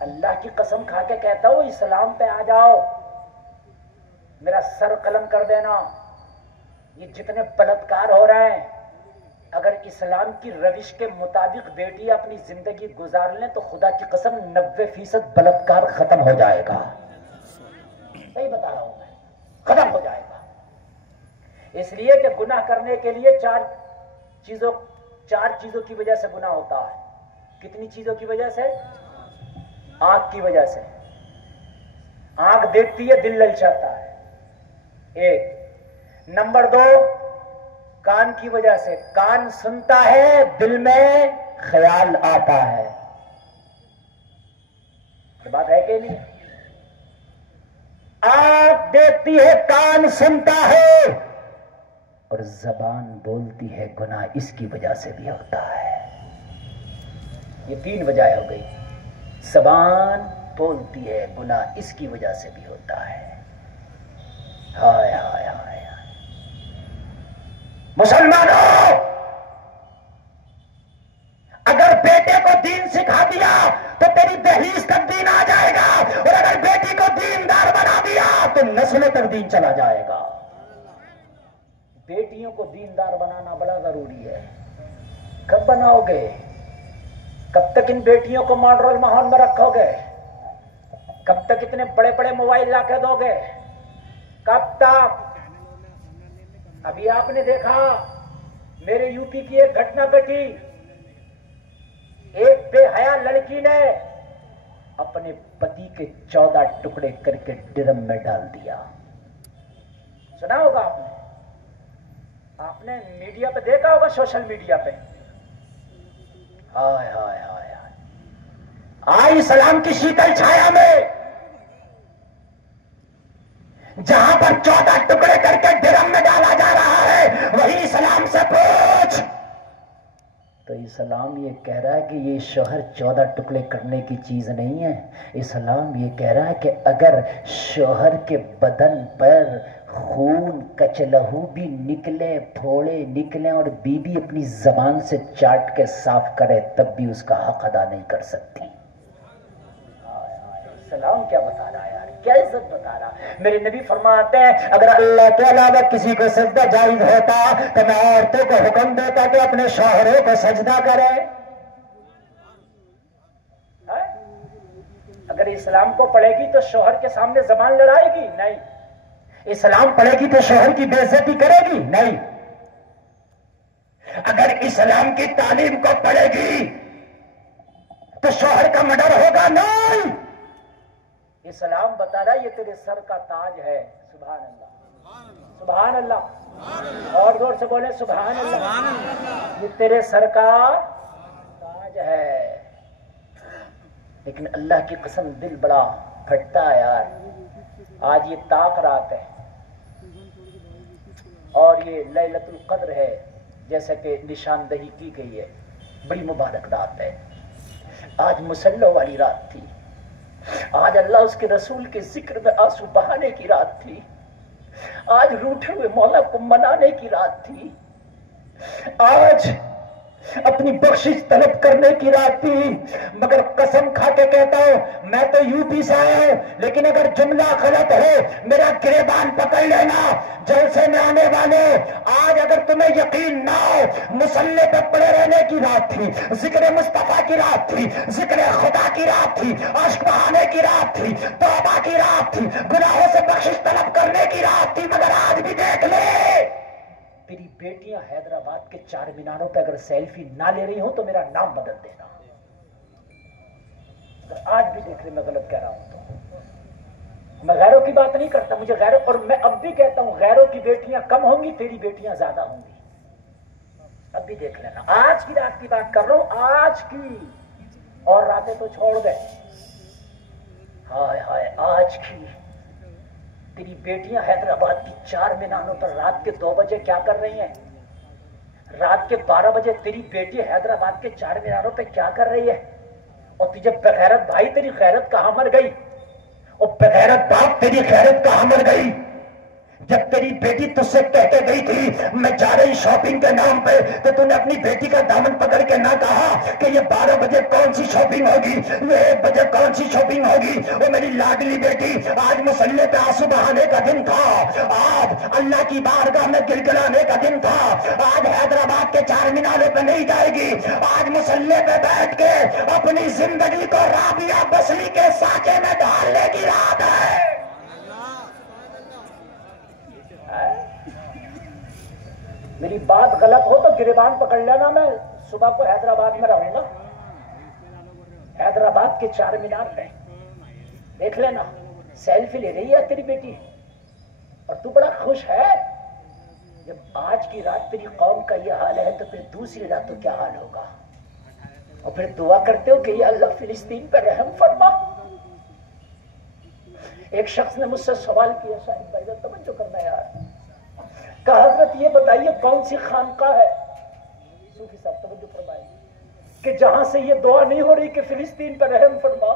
اللہ کی قسم کھا کے کہتا ہوں اسلام پہ آ جاؤ، میرا سر قلم کر دینا۔ یہ جتنے بلاತ್کار ہو رہے ہیں، اگر اسلام کی روش کے مطابق بیٹی اپنی زندگی گزار لیں تو خدا کی قسم 90% بلاತ್کار ختم ہو جائے گا۔ صحیح بتا رہا ہوں میں، ختم ہو جائے گا۔ اس لیے کہ گناہ کرنے کے لیے چار چیزوں کی وجہ سے گناہ ہوتا ہے۔ کتنی چیزوں کی وجہ سے؟ آنکھ کی وجہ سے، آنکھ دیکھتی ہے دل للچاتا ہے، ایک۔ نمبر 2 کان کی وجہ سے، کان سنتا ہے دل میں خیال آتا ہے۔ یہ بات ہے کہ نہیں؟ آنکھ دیکھتی ہے، کان سنتا ہے اور زبان بولتی ہے، گناہ اس کی وجہ سے بھی ہوتا ہے۔ یہ 3 وجہ ہو گئی، زبان بولتی ہے، گناہ اس کی وجہ سے بھی ہوتا ہے۔ ہائے ہائے ہائے مسلمانوں، اگر بیٹے کو دین سکھا دیا تو تیری دہلیز تک دین آ جائے گا، اور اگر بیٹی کو دیندار بنا دیا تو نسلوں تک دین چلا جائے گا۔ بیٹیوں کو دیندار بنانا بڑا ضروری ہے۔ کب بناؤ گے؟ کب تک ان بیٹیوں کو ماڈرل ماحول میں رکھو گے؟ کب تک اتنے بڑے بڑے موبائل لا کے دو گے؟ کب تک؟ ابھی آپ نے دیکھا میرے یو پی کی ایک گھٹنا گھٹی، ایک بے حیا لڑکی نے اپنے پتی کے 14 ٹکڑے کر کے ڈرم میں ڈال دیا۔ سنا ہوگا آپ نے میڈیا پہ دیکھا ہوگا، سوشل میڈیا پہ۔ ہائے ہائے ہائے ہائے، آج اسلام کی شیتل چھایا میں جہاں پر 14 ٹکڑے کر کے ڈرم میں ڈالا جا رہا ہے، وہی اسلام سے پوچھ تو اسلام یہ کہہ رہا ہے کہ یہ شوہر 14 ٹکڑے کرنے کی چیز نہیں ہے۔ اسلام یہ کہہ رہا ہے کہ اگر شوہر کے بدن پر خون کچلہو بھی نکلے، پھوڑے نکلیں اور بیوی اپنی زبان سے چاٹ کے صاف کرے تب بھی اس کا حق ادا نہیں کر سکتی۔ اسلام کیا بتا رہا ہے یار، کیا عزت بتا رہا ہے۔ میرے نبی فرماتے ہیں اگر اللہ کے علاوہ کسی کو سجدہ جائز ہوتا تو میں عورتوں کو حکم دیتا کہ اپنے شوہروں کو سجدہ کرے۔ اگر اسلام کو پڑھے گی تو شوہر کے سامنے زبان لڑائے گی؟ نہیں۔ اسلام پڑھے گی تو شوہر کی بے عزتی کرے گی؟ نہیں. اگر اسلام کی تعلیم کو پڑھے گی تو شوہر کا مرڈر ہوگا؟ نہیں. اسلام بتا رہا ہے یہ تیرے سر کا تاج ہے. سبحان اللہ، سبحان اللہ، اور زور سے بولے سبحان اللہ. یہ تیرے سر کا تاج ہے. لیکن اللہ کی قسم دل بڑا پھٹتا ہے یار. آج یہ طاق رات ہے اور یہ لیلۃ القدر ہے جیسا کہ نشاندہی کی گئی ہے. بڑی مبارک رات ہے. آج مسلح والی رات تھی. آج اللہ اس کے رسول کے ذکر میں آنسو بہانے کی رات تھی. آج روٹھے ہوئے مولا کو منانے کی رات تھی. آج اپنی بخشش طلب کرنے کی رات تھی. مگر قسم کھا کے کہتا ہوں میں تو یو پی سے آیا ہوں، لیکن اگر جملہ غلط ہو میرا گریبان پکڑ لینا. جلسے میں آنے والے آج اگر تمہیں یقین نہ ہو مصلی پہ پڑے رہنے کی رات تھی، ذکر مصطفیٰ کی رات تھی، ذکر خدا کی رات تھی، عشق بہانے کی رات تھی، توبہ کی رات تھی، گناہوں سے بخشش طلب کرنے کی رات تھی. مگر آج بھی دیکھ لے تیری بیٹیاں حیدرآباد کے چار میناروں پہ اگر سیلفی نہ لے رہی ہوں تو میرا نام بدل دینا. آج بھی دیکھ لے میں غلط کہہ رہا ہوں تو میں غیروں کی بات نہیں کرتا. مجھے غیروں، اور میں اب بھی کہتا ہوں غیروں کی بیٹیاں کم ہوں گی، تیری بیٹیاں زیادہ ہوں گی. اب بھی دیکھ لینا. آج کی رات کی بات کر رہا ہوں، آج کی. اور راتیں تو چھوڑ گئے. ہائے ہائے آج کی. تیری بیٹیاں حیدرآباد کی چار میناروں پر رات کے 2 بجے کیا کر رہی ہیں؟ رات کے 12 بجے تیری بیٹی حیدرآباد کے چار میناروں پہ کیا کر رہی ہے؟ اور تجھے بغیرت بھائی تیری غیرت کہاں مر گئی؟ اور بغیرت باپ تیری غیرت کہاں مر گئی؟ جب تیری بیٹی تجھ سے کہہ کے گئی تھی میں جا رہی شاپنگ کے نام پہ تو تو نے اپنی بیٹی کا دامن پکڑ کے نہ کہا کہ یہ 12 بجے کون سی شاپنگ ہوگی، یہ 1 بجے کون سی شاپنگ ہوگی. وہ میری لاڈلی بیٹی آج مصلی پہ آنسو بہانے کا دن تھا. آج اللہ کی بارگاہ میں گڑگڑانے کا دن تھا. آج حیدرآباد کے چار میناروں پہ نہیں جائے گی. آج مصلی پہ بیٹھ کے اپنی زندگی کو رابعہ بصری کے سانچے میں ڈالنے کی رات ہے. میری بات غلط ہو تو گریبان پکڑ لینا. میں صبح کو حیدرآباد میں رہوں گا. حیدرآباد کے چار مینار میں دیکھ لینا سیلفی لے رہی ہے تیری بیٹی اور تو بڑا خوش ہے. جب آج کی رات تیری قوم کا یہ حال ہے تو پھر دوسری رات تو کیا حال ہوگا؟ اور پھر دعا کرتے ہو کہ یا اللہ فلسطین پر رحم فرما. ایک شخص نے مجھ سے سوال کیا، شاہد بھائی توجہ کرنا یار، کہا حضرت یہ بتائیے کون سی خانقاہ ہے، صوفی صاحب توجہ فرمائیں، کہ جہاں سے یہ دعا نہیں ہو رہی کہ فلسطین پر رحم فرما؟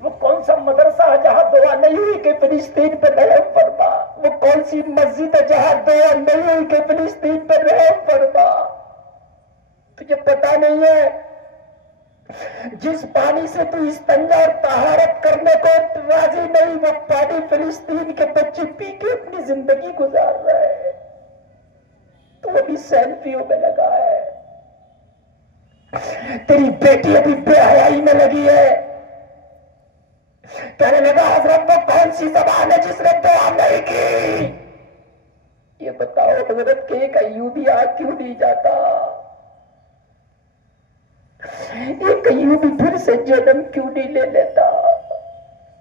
وہ کون سا مدرسہ ہے جہاں دعا نہیں ہوئی کہ فلسطین پر رحم فرما؟ وہ کون سی مسجد ہے جہاں دعا نہیں ہوئی کہ فلسطین پر رحم فرما؟ تجھے پتا نہیں ہے جس پانی سے تو استنجا اور طہارت کرنے کو راضی نہیں، وہ پانی فلسطین کے بچے پی کے اپنی زندگی گزار رہے ہیں. تو ابھی سیلفیوں میں لگا ہے. تیری بیٹی ابھی بے حیائی میں لگی ہے. کہنے لگا حضرت وہ کون سی زبان ہے جس نے دعا نہیں کی؟ یہ بتاؤ حضرت کہ ایک ایوبی آج کیوں نہیں جاتا؟ ایک ایوبی پھر سے جنم کیوں نہیں لے لیتا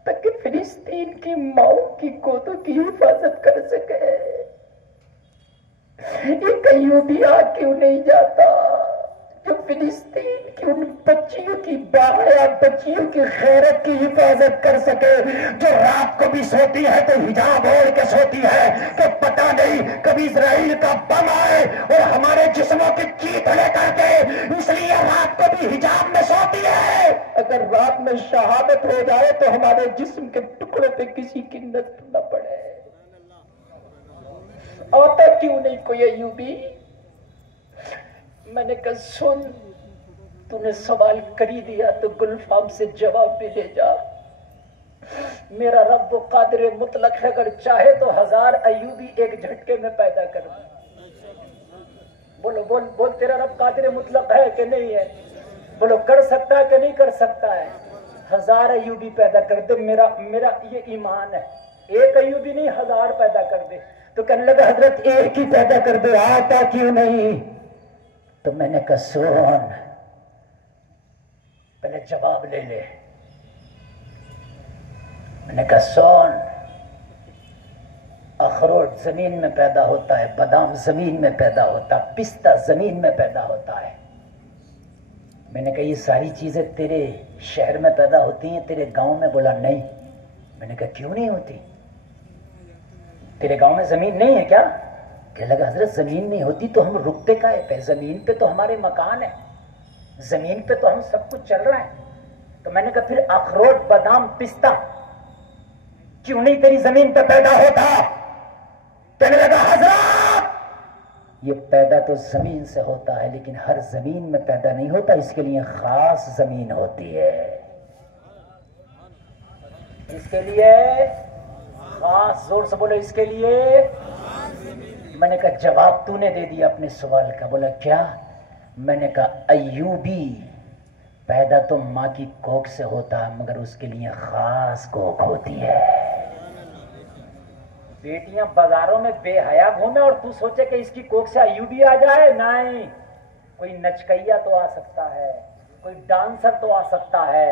تاکہ فلسطین کی ماؤں کی گودوں کی حفاظت کر سکے؟ ایک ایوبی آج کیوں نہیں جاتا جو فلسطین کی ان بچیوں کی باحیا بچیوں کی غیرت کی حفاظت کر سکے، جو رات کو بھی سوتی ہے تو حجاب اوڑھ کے سوتی ہے کہ پتہ نہیں کبھی اسرائیل کا بم آئے اور ہمارے جسموں کی چیت لے کر کے، اس لیے رات کو بھی حجاب میں سوتی ہے. اگر رات میں شہادت ہو جائے تو ہمارے جسم کے ٹکڑوں پہ کسی کی نظر نہ پڑے. آتا کیوں نہیں کوئی ایوبی؟ میں نے کہا سن، تو نے سوال کر ہی دیا تو گلفام سے جواب بھی لے جا. میرا رب وہ قادر مطلق ہے، اگر چاہے تو 1000 ایوبی ایک جھٹکے میں پیدا کر دے. بولو بول بول، تیرا رب قادر مطلق ہے کہ نہیں ہے؟ بولو کر سکتا ہے کہ نہیں کر سکتا ہے؟ 1000 ایوبی پیدا کر دے. میرا یہ ایمان ہے. ایک ایوبی نہیں 1000 پیدا کر دے. تو کہنے لگا حضرت ایک ہی پیدا کر دو، آتا کیوں نہیں؟ تو میں نے کہا سن، پہلے جواب لے لے. میں نے کہا سن، اخروٹ زمین میں پیدا ہوتا ہے، بادام زمین میں پیدا ہوتا ہے، پستہ زمین میں پیدا ہوتا ہے. میں نے کہا یہ ساری چیزیں تیرے شہر میں پیدا ہوتی ہیں، تیرے گاؤں میں؟ بولا نہیں. میں نے کہا کیوں نہیں ہوتی؟ تیرے گاؤں میں زمین نہیں ہے کیا؟ کہنے لگا حضرت زمین نہیں ہوتی تو ہم رکتے کائے پہ؟ زمین پہ تو ہمارے مکان ہے، زمین پہ تو ہم سب کچھ چل رہا ہے. تو میں نے کہا پھر اخروٹ بادام پستہ کیوں نہیں تیری زمین پہ پیدا ہوتا؟ کہنے لگا حضرت یہ پیدا تو زمین سے ہوتا ہے لیکن ہر زمین میں پیدا نہیں ہوتا، اس کے لیے خاص زمین ہوتی ہے، اس کے لیے خاص. زور سے بولو، اس کے لیے. میں نے کہا جواب تو نے دے دیا اپنے سوال کا. بولا کیا؟ میں نے کہا ایوبی پیدا تو ماں کی کوکھ سے ہوتا ہے مگر اس کے لیے خاص کوکھ ہوتی ہے. بیٹیاں بازاروں میں بے حیا گھومے اور تو سوچے کہ اس کی کوکھ سے ایوبی آ جائے؟ نہیں. کوئی نچکیا تو آ سکتا ہے، کوئی ڈانسر تو آ سکتا ہے،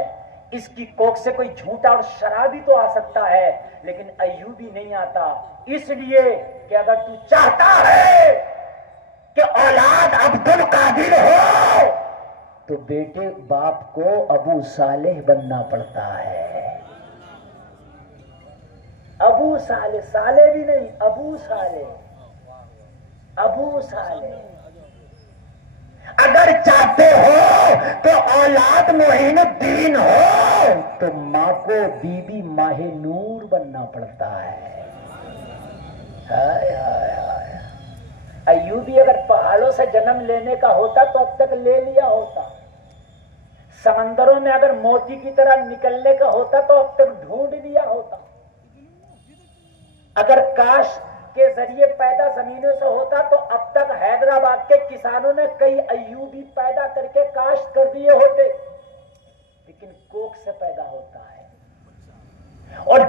اس کی کوکھ سے کوئی جھوٹا اور شرابی تو آ سکتا ہے، لیکن ایوبی نہیں آتا. اس لیے کہ اگر تو چاہتا ہے کہ اولاد عبد القادر ہو تو بیٹے باپ کو ابو صالح بننا پڑتا ہے. ابو صالح، صالح بھی نہیں، ابو صالح، ابو صالح. اگر چاہتے ہو کہ اولاد معین الدین ہو تو ماں کو بی بی ماہ نور بننا پڑتا ہے. ہائے ہائے ہائے. ایوبی اگر پہاڑوں سے جنم لینے کا ہوتا تو اب تک لے لیا ہوتا. سمندروں میں اگر موتی کی طرح نکلنے کا ہوتا تو اب تک ڈھونڈ لیا ہوتا. اگر کاش کے ذریعے پیدا زمینوں سے ہوتا تو اب تک حیدرآباد کے کسانوں نے کئی ایوبی پیدا کر کے کاشت کر دیے ہوتے. لیکن کوکھ سے پیدا ہوتا ہے. اور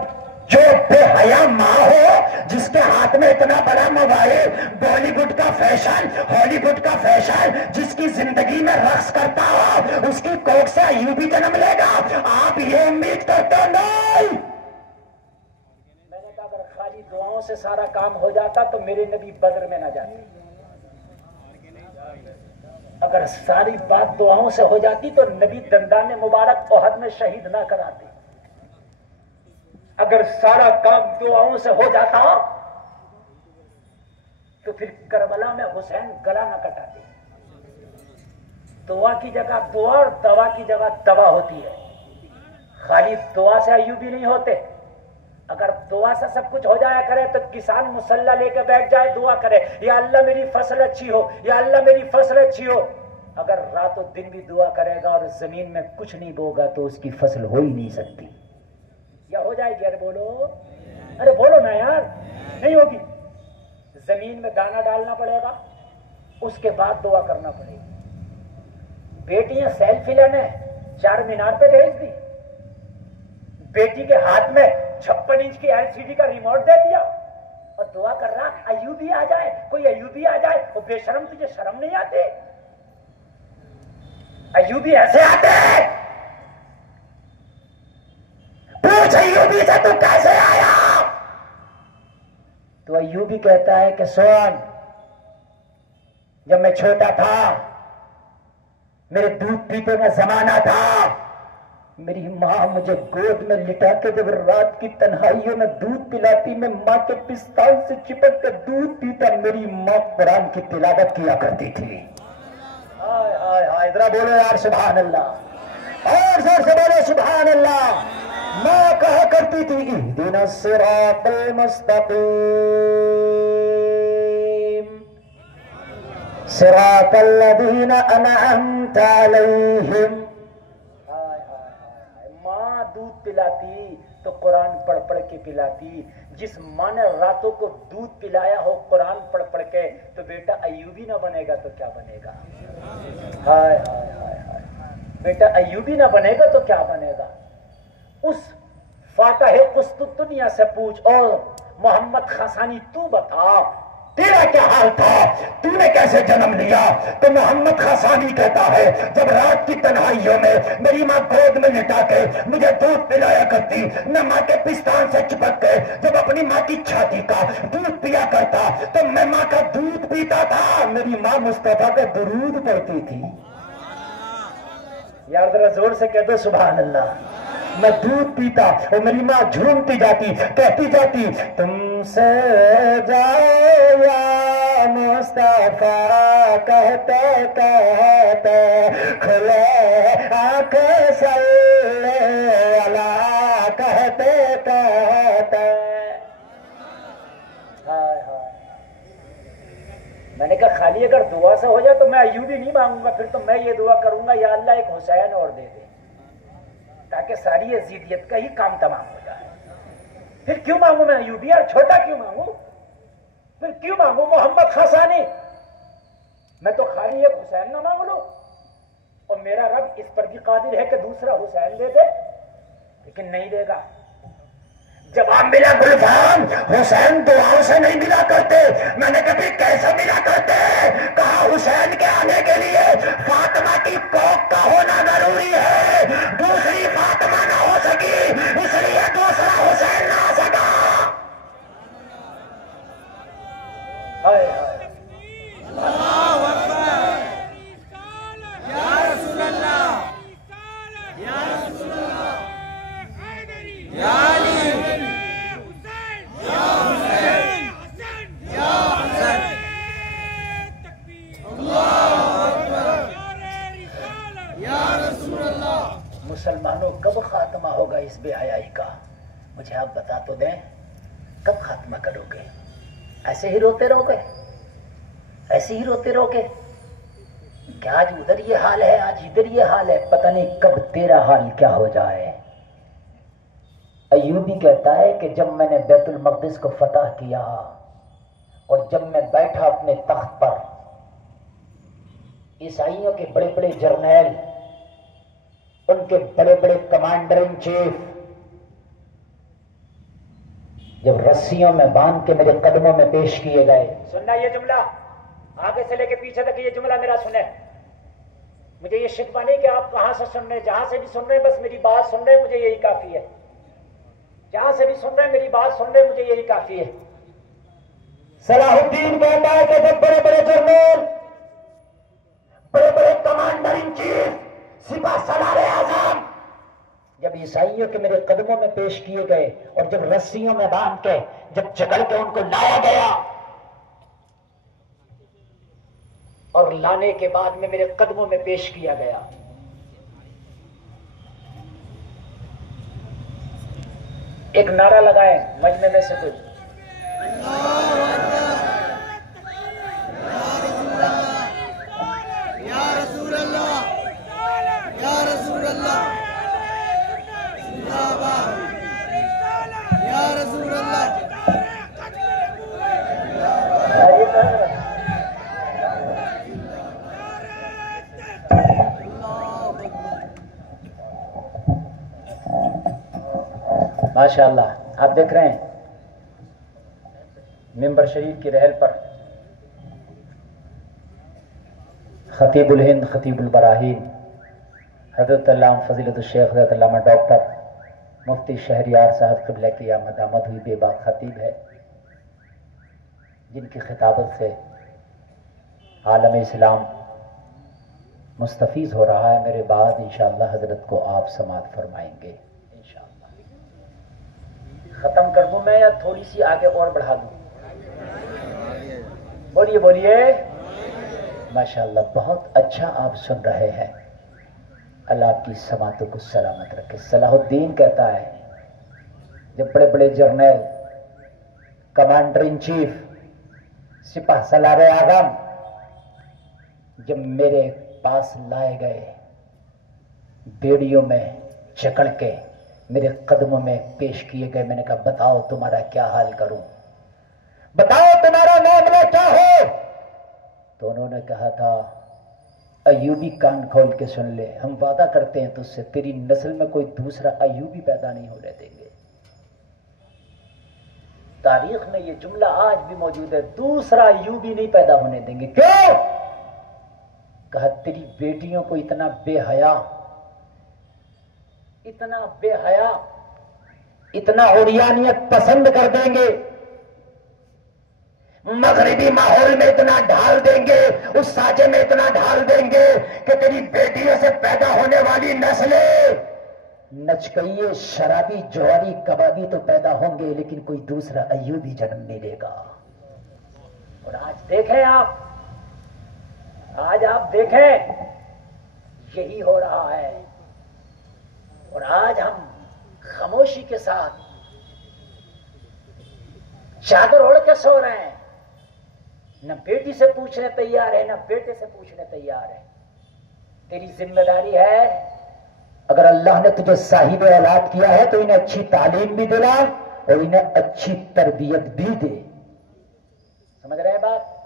جو بے حیا ماں ہو جس کے ہاتھ میں اتنا بڑا موبائل، بالی ووڈ کا فیشن، ہالی ووڈ کا فیشن، جس کی زندگی میں رقص کرتا ہو، اس کی کوکھ سے ایوبی جنم لے گا؟ آپ یہ امید کرتے نہیں. میں نے کہا اگر خالی دعاؤں سے سارا کام ہو جاتا تو میرے نبی بدر میں نہ جاتے. اگر ساری بات دعاؤں سے ہو جاتی تو نبی دندان مبارک احد میں شہید نہ کراتے. اگر سارا کام دعاؤں سے ہو جاتا تو پھر کربلا میں حسین گلا نہ کٹاتے. دعا کی جگہ دعا اور دوا کی جگہ دوا ہوتی ہے. خالی دعا سے ایوبی نہیں ہوتے. اگر دعا سے سب کچھ ہو جایا کرے تو کسان مسلح لے کے بیٹھ جائے دعا کرے، یا اللہ میری فصل اچھی ہو، یا اللہ میری فصل اچھی ہو. اگر رات و دن بھی دعا کرے گا اور زمین میں کچھ نہیں بوگا تو اس کی فصل ہو ہی نہیں سکتی. یا ہو جائے گی؟ ارے بولو، ارے بولو نا یار. نہیں ہوگی. زمین میں دانا ڈالنا پڑے گا، اس کے بعد دعا کرنا پڑے گی. بیٹیاں سیلفی لینے چار مینار پہ بھیج دی، بیٹی کے ہاتھ میں 56 انچ کی LCD کا ریموٹ دے دیا اور دعا کر رہا ایوبی آ جائے، کوئی ایوبی آ جائے. وہ بے شرم، تجھے شرم نہیں آتی؟ ایوبی ایسے آتے ہیں. پوچھ ایوبی سے تو کیسے آیا؟ تو ایوبی کہتا ہے کہ سن، جب میں چھوٹا تھا، میرے دودھ پیتے کا زمانہ تھا، میری ماں مجھے گود میں لٹا کے جب رات کی تنہائیوں میں دودھ پلاتی، میں ماں کے پستان سے چپک کر دودھ پیتا. میری ماں قرآن کی تلاوت کیا کرتی تھی. ہائے ہائے ہائے. ذرا بولو یار سبحان اللہ، اور زور سے بولو سبحان اللہ. ماں کہا کرتی تھی اہدنا الصراط المستقیم، صراط الذین انعمت علیہم. ماں دودھ پلاتی تو قرآن پڑھ پڑھ کے پلاتی. جس ماں نے راتوں کو دودھ پلایا ہو قرآن پڑھ پڑھ کے تو بیٹا ایوبی نہ بنے گا تو کیا بنے گا؟ ہائے ہائے ہائے ہائے. بیٹا ایوبی نہ بنے گا تو کیا بنے گا؟ اس فاتح قسط دنیا سے پوچھ، اور محمد خاصانی تو بتا تیرا کیا حال تھا، تو نے کیسے جنم لیا؟ تو محمد خاصانی کہتا ہے جب رات کی تنہائیوں میں میری ماں گود میں لٹا کے مجھے دودھ پلایا کرتی، میں ماں کے پستان سے چپک کے جب اپنی ماں کی چھاتی کا دودھ پیا کرتا تو میں ماں کا دودھ پیتا تھا، میری ماں مصطفیٰ کا درود پڑھتی تھی۔ یار ذرا زور سے کہہ دو سبحان اللہ۔ میں دودھ پیتا اور میری ماں جھومتی جاتی، کہتی جاتی تم سے جاؤ یا مصطفیٰ کہتے کہتے کھلے آنکھیں صلی اللہ کہتے کہتے۔ ہائے ہائے، میں نے کہا خالی اگر دعا سے ہو جائے تو میں ایوبی نہیں مانگوں گا، پھر تو میں یہ دعا کروں گا یا اللہ ایک حسین اور دے دے تاکہ ساری یزیدیت کا ہی کام تمام ہو جائے۔ پھر کیوں مانگوں میں ایوبی، اور چھوٹا کیوں مانگوں؟ پھر کیوں مانگوں محمد خاصانی؟ میں تو خالی ایک حسین نہ مانگ لوں، اور میرا رب اس پر بھی قادر ہے کہ دوسرا حسین دے دے، لیکن نہیں دے گا۔ جواب ملا گلفام، حسین دعاؤں سے نہیں ملا کرتے۔ میں نے کبھی کیسے ملا کرتے؟ کہا حسین کے آنے کے لیے فاطمہ کی کوکھ کا ہونا ضروری ہے، دوسری فاطمہ نہ ہو سکی اس لیے دوسرا حسین نہ آ سکا۔ ہائے ہائے، یا رسول اللہ، یا رسول اللہ، یا علی، یا حسین، یا حسین، اللہ اکبر، یا رسول اللہ۔ مسلمانوں کب خاتمہ ہوگا اس بے حیائی کا؟ مجھے آپ بتا تو دیں، کب خاتمہ کرو گے؟ ایسے ہی روتے رہو گے؟ ایسے ہی روتے رہو گے کہ آج ادھر یہ حال ہے آج ادھر یہ حال ہے، پتہ نہیں کب تیرا حال کیا ہو جائے۔ ایوبی کہتا ہے کہ جب میں نے بیت المقدس کو فتح کیا اور جب میں بیٹھا اپنے تخت پر، عیسائیوں کے بڑے بڑے جرنیل، ان کے بڑے بڑے کمانڈر ان چیف جب رسیوں میں باندھ کے میرے قدموں میں پیش کیے گئے، سننا یہ جملہ آگے سے لے کے پیچھے تک، یہ جملہ میرا سنیں، مجھے یہ شکوہ نہیں کہ آپ کہاں سے سن رہے، جہاں سے بھی سن رہے بس میری بات سن رہے، مجھے یہی کافی ہے، جہاں سے بھی سن رہے میری بات سن رہے، مجھے یہی کافی ہے۔ صلاح الدین کہتا ہے کہ جب بڑے بڑے جرنیل، بڑے بڑے کمانڈر ان چیف، سپاہ سالار اعظم جب عیسائیوں کے میرے قدموں میں پیش کیے گئے اور جب رسیوں میں باندھ کے جب جکڑ کے ان کو لایا گیا، اور لانے کے بعد میں میرے قدموں میں پیش کیا گیا، ایک نعرہ لگائیں مجمع میں سے کوئی، یا رسول اللہ، یا رسول اللہ، زندہ باد، یا رسول اللہ۔ ماشاء اللہ، آپ دیکھ رہے ہیں ممبر شریف کی رحل پر خطیب الہند، خطیب البراہین، حضرت علامہ فضیلت الشیخ حضرت علامہ ڈاکٹر مفتی شہریار صاحب قبلہ کی آمد ہوئی بے باک خطیب ہے، جن کی خطابت سے عالم اسلام مستفیض ہو رہا ہے۔ میرے بعد انشاءاللہ حضرت کو آپ سماعت فرمائیں گے انشاءاللہ۔ ختم کر دوں میں یا تھوڑی سی آگے اور بڑھا دوں؟ بولیے بولیے۔ ماشاءاللہ، بہت اچھا آپ سن رہے ہیں، اللہ آپ کی سماعتوں کو سلامت رکھے۔ صلاح الدین کہتا ہے جب بڑے بڑے جرنیل، کمانڈر ان چیف، سپاہ سالار اعظم جب میرے پاس لائے گئے، بیڑیوں میں جکڑ کے میرے قدموں میں پیش کیے گئے، میں نے کہا بتاؤ تمہارا کیا حال کروں، بتاؤ تمہارا معاملہ کیا ہو؟ تو انہوں نے کہا تھا ایوبی کان کھول کے سن لے، ہم وعدہ کرتے ہیں تجھ سے تیری نسل میں کوئی دوسرا ایوبی پیدا نہیں ہونے دیں گے۔ تاریخ میں یہ جملہ آج بھی موجود ہے، دوسرا ایوبی نہیں پیدا ہونے دیں گے۔ کیوں؟ کہا تیری بیٹیوں کو اتنا بے حیا، اتنا بے حیا، اتنا عریانیت پسند کر دیں گے، مغربی ماحول میں اتنا ڈھال دیں گے، اس سانچے میں اتنا ڈھال دیں گے کہ تیری بیٹیوں سے پیدا ہونے والی نسلیں نچکئیے، شرابی، جواری، کبابی تو پیدا ہوں گے، لیکن کوئی دوسرا ایوبی جنم نہیں لے گا۔ اور آج دیکھیں آپ، آج آپ دیکھیں یہی ہو رہا ہے، اور آج ہم خاموشی کے ساتھ چادر اوڑھ کے سو رہے ہیں، نہ بیٹی سے پوچھنے تیار ہے، نہ بیٹے سے پوچھنے تیار ہے۔ تیری ذمہ داری ہے، اگر اللہ نے تجھے صاحب اولاد کیا ہے تو انہیں اچھی تعلیم بھی دلا اور انہیں اچھی تربیت بھی دے۔ سمجھ رہے ہیں بات؟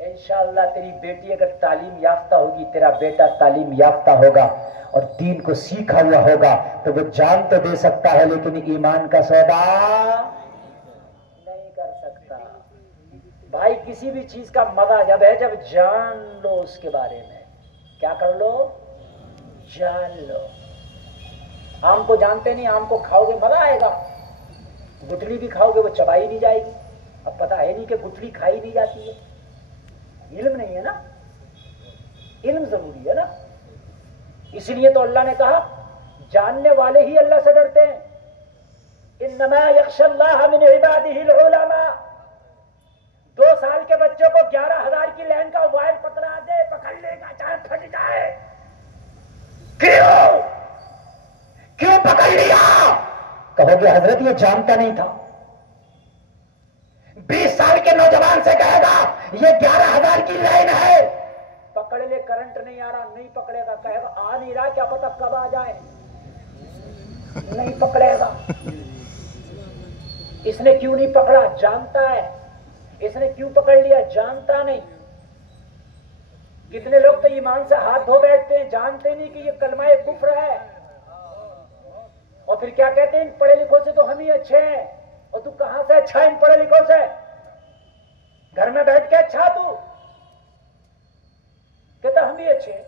انشاءاللہ تیری بیٹی اگر تعلیم یافتہ ہوگی، تیرا بیٹا تعلیم یافتہ ہوگا اور دین کو سیکھا ہوا ہوگا تو وہ جان تو دے سکتا ہے لیکن ایمان کا سودا نہیں کر سکتا۔ بھائی کسی بھی چیز کا مزہ جب ہے جب جان لو، اس کے بارے میں کیا کر لو، جان لو۔ آم کو جانتے نہیں، آم کو کھاؤ گے مزہ آئے گا، گٹلی بھی کھاؤ گے وہ چبائی نہیں جائے گی۔ اب پتہ ہے نہیں کہ گٹلی کھائی نہیں جاتی ہے، علم نہیں ہے نا، علم ضروری ہے نا۔ اس لیے تو اللہ نے کہا جاننے والے ہی اللہ سے ڈرتے ہیں، انما یخشی اللہ من عبادہ العلماء۔ 2 سال کے بچوں کو 11,000 کی لائن کا وائر پکڑا دے، پکڑ لے گا چاہے پھٹ جائے۔ کیوں پکڑ لیا؟ کہو گے حضرت یہ جانتا نہیں تھا۔ 20 سال کے نوجوان سے کہے گا یہ 11,000 کی لائن ہے، پکڑ لے، کرنٹ نہیں آ رہا، نہیں پکڑے گا، کہے گا آ نہیں رہا، کیا پتا کب آ جائے، نہیں پکڑے گا۔ اس نے کیوں نہیں پکڑا؟ جانتا ہے۔ اس نے کیوں پکڑ لیا؟ جانتا نہیں۔ کتنے لوگ تو ایمان سے ہاتھ دھو بیٹھتے ہیں، جانتے نہیں کہ یہ کلمہ کفر ہے، اور پھر کیا کہتے ہیں ان پڑھے لکھوں سے تو ہم ہی اچھے ہیں۔ اور تو کہاں سے اچھا ان پڑھے لکھوں سے؟ گھر میں بیٹھ کے اچھا تو کہتا ہم ہی اچھے ہیں۔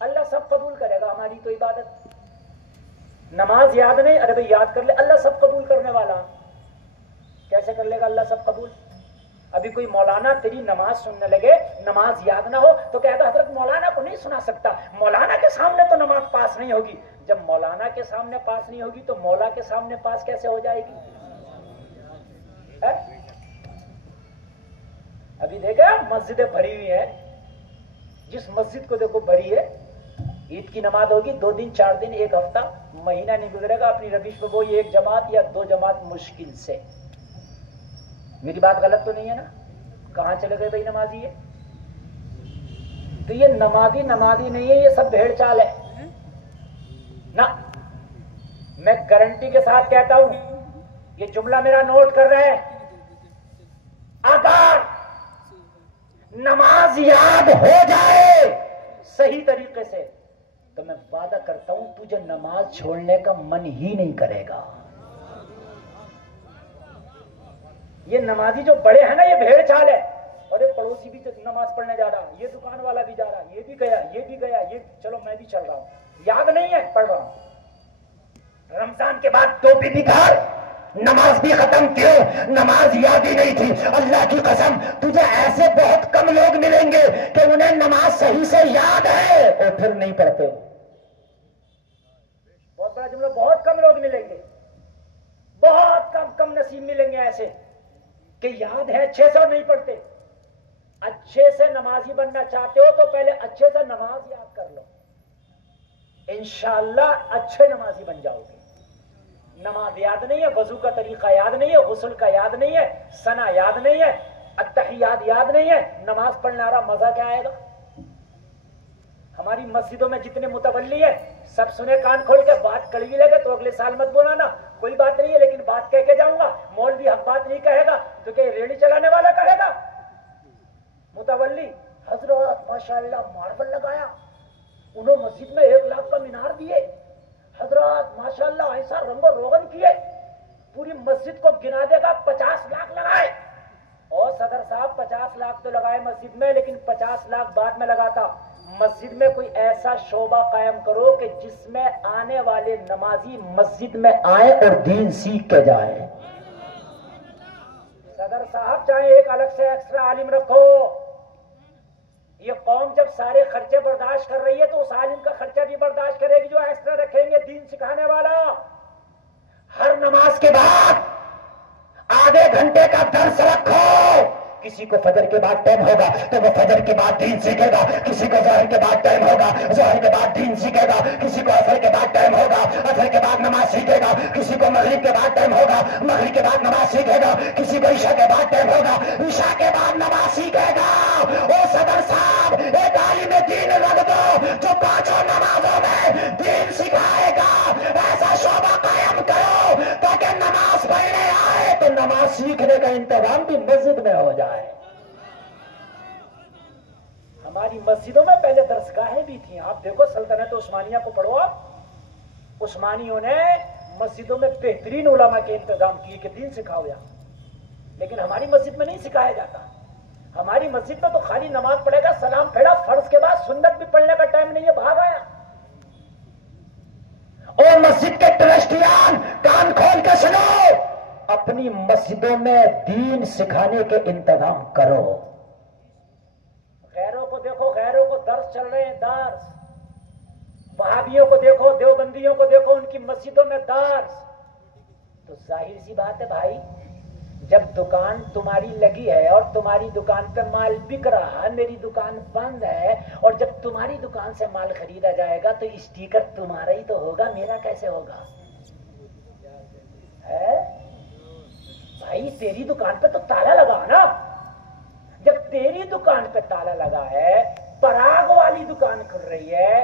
اللہ سب قبول کرے گا ہماری تو عبادت۔ نماز یاد نہیں، ارے بھائی یاد کر لے، اللہ سب قبول کرنے والا۔ کیسے کر لے گا اللہ سب قبول؟ ابھی کوئی مولانا تیری نماز سننے لگے، نماز یاد نہ ہو تو کہتا حضرت مولانا کو نہیں سنا سکتا، مولانا کے سامنے تو نماز پاس نہیں ہوگی۔ جب مولانا کے سامنے پاس نہیں ہوگی تو مولا کے سامنے پاس کیسے ہو جائے گی؟ ابھی دیکھا مسجدیں بھری ہوئی ہیں، جس مسجد کو دیکھو بھری ہے، عید کی نماز ہوگی 2 دن 4 دن 1 ہفتہ مہینہ نہیں گزرے گا اپنی روش پہ وہ 1 جماعت یا 2 جماعت مشکل سے۔ میری بات غلط تو نہیں ہے نا؟ کہاں چلے گئے بھائی نمازی ہے؟ تو یہ نمازی نہیں ہے، یہ سب بھیڑ چال ہے نا۔ میں گارنٹی کے ساتھ کہتا ہوں، یہ جملہ میرا نوٹ کر رہے ہیں، اگر نماز یاد ہو جائے صحیح طریقے سے تو میں وعدہ کرتا ہوں تجھے نماز چھوڑنے کا من ہی نہیں کرے گا۔ یہ نمازی جو بڑے ہیں نا یہ بھیڑ چال ہے، اور یہ پڑوسی بھی نماز پڑھنے جا رہا، یہ دکان والا بھی جا رہا، یہ بھی گیا، یہ بھی گیا، یہ چلو میں بھی چل رہا ہوں، یاد نہیں ہے پڑھ رہا ہوں۔ رمضان کے بعد ٹوپی دکھا، نماز بھی ختم، کیوں؟ نماز یاد ہی نہیں تھی۔ اللہ کی قسم تجھے ایسے بہت کم لوگ ملیں گے کہ انہیں نماز صحیح سے یاد ہے اور پھر نہیں پڑھتے۔ بہت بڑا جملہ، بہت کم لوگ ملیں گے، بہت کم نصیب ملیں گے ایسے کہ یاد ہے اچھے سے اور نہیں پڑھتے۔ اچھے سے نمازی بننا چاہتے ہو تو پہلے اچھے سے نماز یاد کر لو، انشاءاللہ اچھے نمازی بن جاؤ گے۔ نماز یاد نہیں ہے، وضو کا طریقہ یاد نہیں ہے، غسل کا یاد نہیں ہے، ثنا یاد نہیں ہے، التحیات یاد نہیں ہے، نماز پڑھنے آ رہا، مزہ کیا آئے گا؟ ہماری مسجدوں میں جتنے متولی ہیں سب سنے کان کھول کے، بات کڑوی لگے تو اگلے سال مت بولانا، کوئی بات نہیں ہے، لیکن بات کہہ کے جاؤں گا۔ مولوی حق بات نہیں کہے گا تو کہ ریڑھی چلانے والا کہے گا؟ متولی حضرت ماشاءاللہ ماربل لگایا، انہوں مسجد میں 1 لاکھ کا مینار دیے، حضرات ماشاءاللہ ایسا رنگ و روغن کیے، پوری مسجد کو گنا دے گا 50 لاکھ لگائے. اور صدر صاحب 50 لاکھ تو لگائے مسجد میں، لیکن 50 لاکھ بعد میں لگاتا. مسجد میں کوئی ایسا شعبہ قائم کرو کہ جس میں آنے والے نمازی مسجد میں آئے اور دین سیکھ کے جائے. صدر صاحب چاہے ایک الگ سے ایکسٹرا عالم رکھو. یہ قوم جب سارے خرچے برداشت کر رہی ہے تو اس عالم کا خرچہ بھی برداشت کرے گی جو ایکسٹرا رکھیں گے دین سکھانے والا. ہر نماز کے بعد آدھے گھنٹے کا درس رکھو. کسی کو فجر کے بعد ٹائم ہوگا تو وہ فجر کے بعد دین سیکھے گا. کسی کو ظہر کے بعد ٹائم ہوگا ظہر کے بعد دین سیکھے گا. کسی کو عصر کے بعد ٹائم ہوگا عصر کے بعد نماز سیکھے گا. کسی کو مغرب کے بعد ٹائم ہوگا مغرب کے بعد نماز سیکھے گا. کسی کو عشاء کے بعد ٹائم ہوگا عشاء کے بعد نماز سیکھے گا. او صدر صاحب ایک عالم دین رکھ دو جو 5 نمازوں میں دین سکھائے گا. ایسا شعبہ قائم کرو تاکہ نماز پڑھنے آئے تو نماز سیکھنے کا انتظام بھی مسجد میں ہو جائے. ہماری مسجدوں میں پہلے درسگاہیں بھی تھیں. آپ دیکھو سلطنت عثمانیہ کو پڑھو آپ. عثمانیوں نے مسجدوں میں بہترین علماء کے انتظام کیے کہ دین سکھاؤ یہاں. لیکن ہماری مسجد میں نہیں سکھایا جاتا. ہماری مسجد میں تو خالی نماز پڑھے گا سلام پھیرا فرض کے بعد سنت بھی پڑھنے کا ٹائم نہیں ہے بھاگ آیا. اور مسجد کے ٹرسٹیان کان کھول کے سنو اپنی مسجدوں میں دین سکھانے کے انتظام کرو. غیروں کو دیکھو غیروں کو درس چل رہے ہیں درس. وہابیوں کو دیکھو دیوبندیوں کو دیکھو ان کی مسجدوں میں درس. تو ظاہر سی بات ہے بھائی جب دکان تمہاری لگی ہے اور تمہاری دکان پہ مال بک رہا ہے میری دکان بند ہے اور جب تمہاری دکان سے مال خریدا جائے گا تو اسٹیکر تمہارا ہی تو ہوگا میرا کیسے ہوگا ہے بھائی. تیری دکان پہ تو تالا لگا نا. جب تیری دکان پہ تالا لگا ہے پراگ والی دکان کھل رہی ہے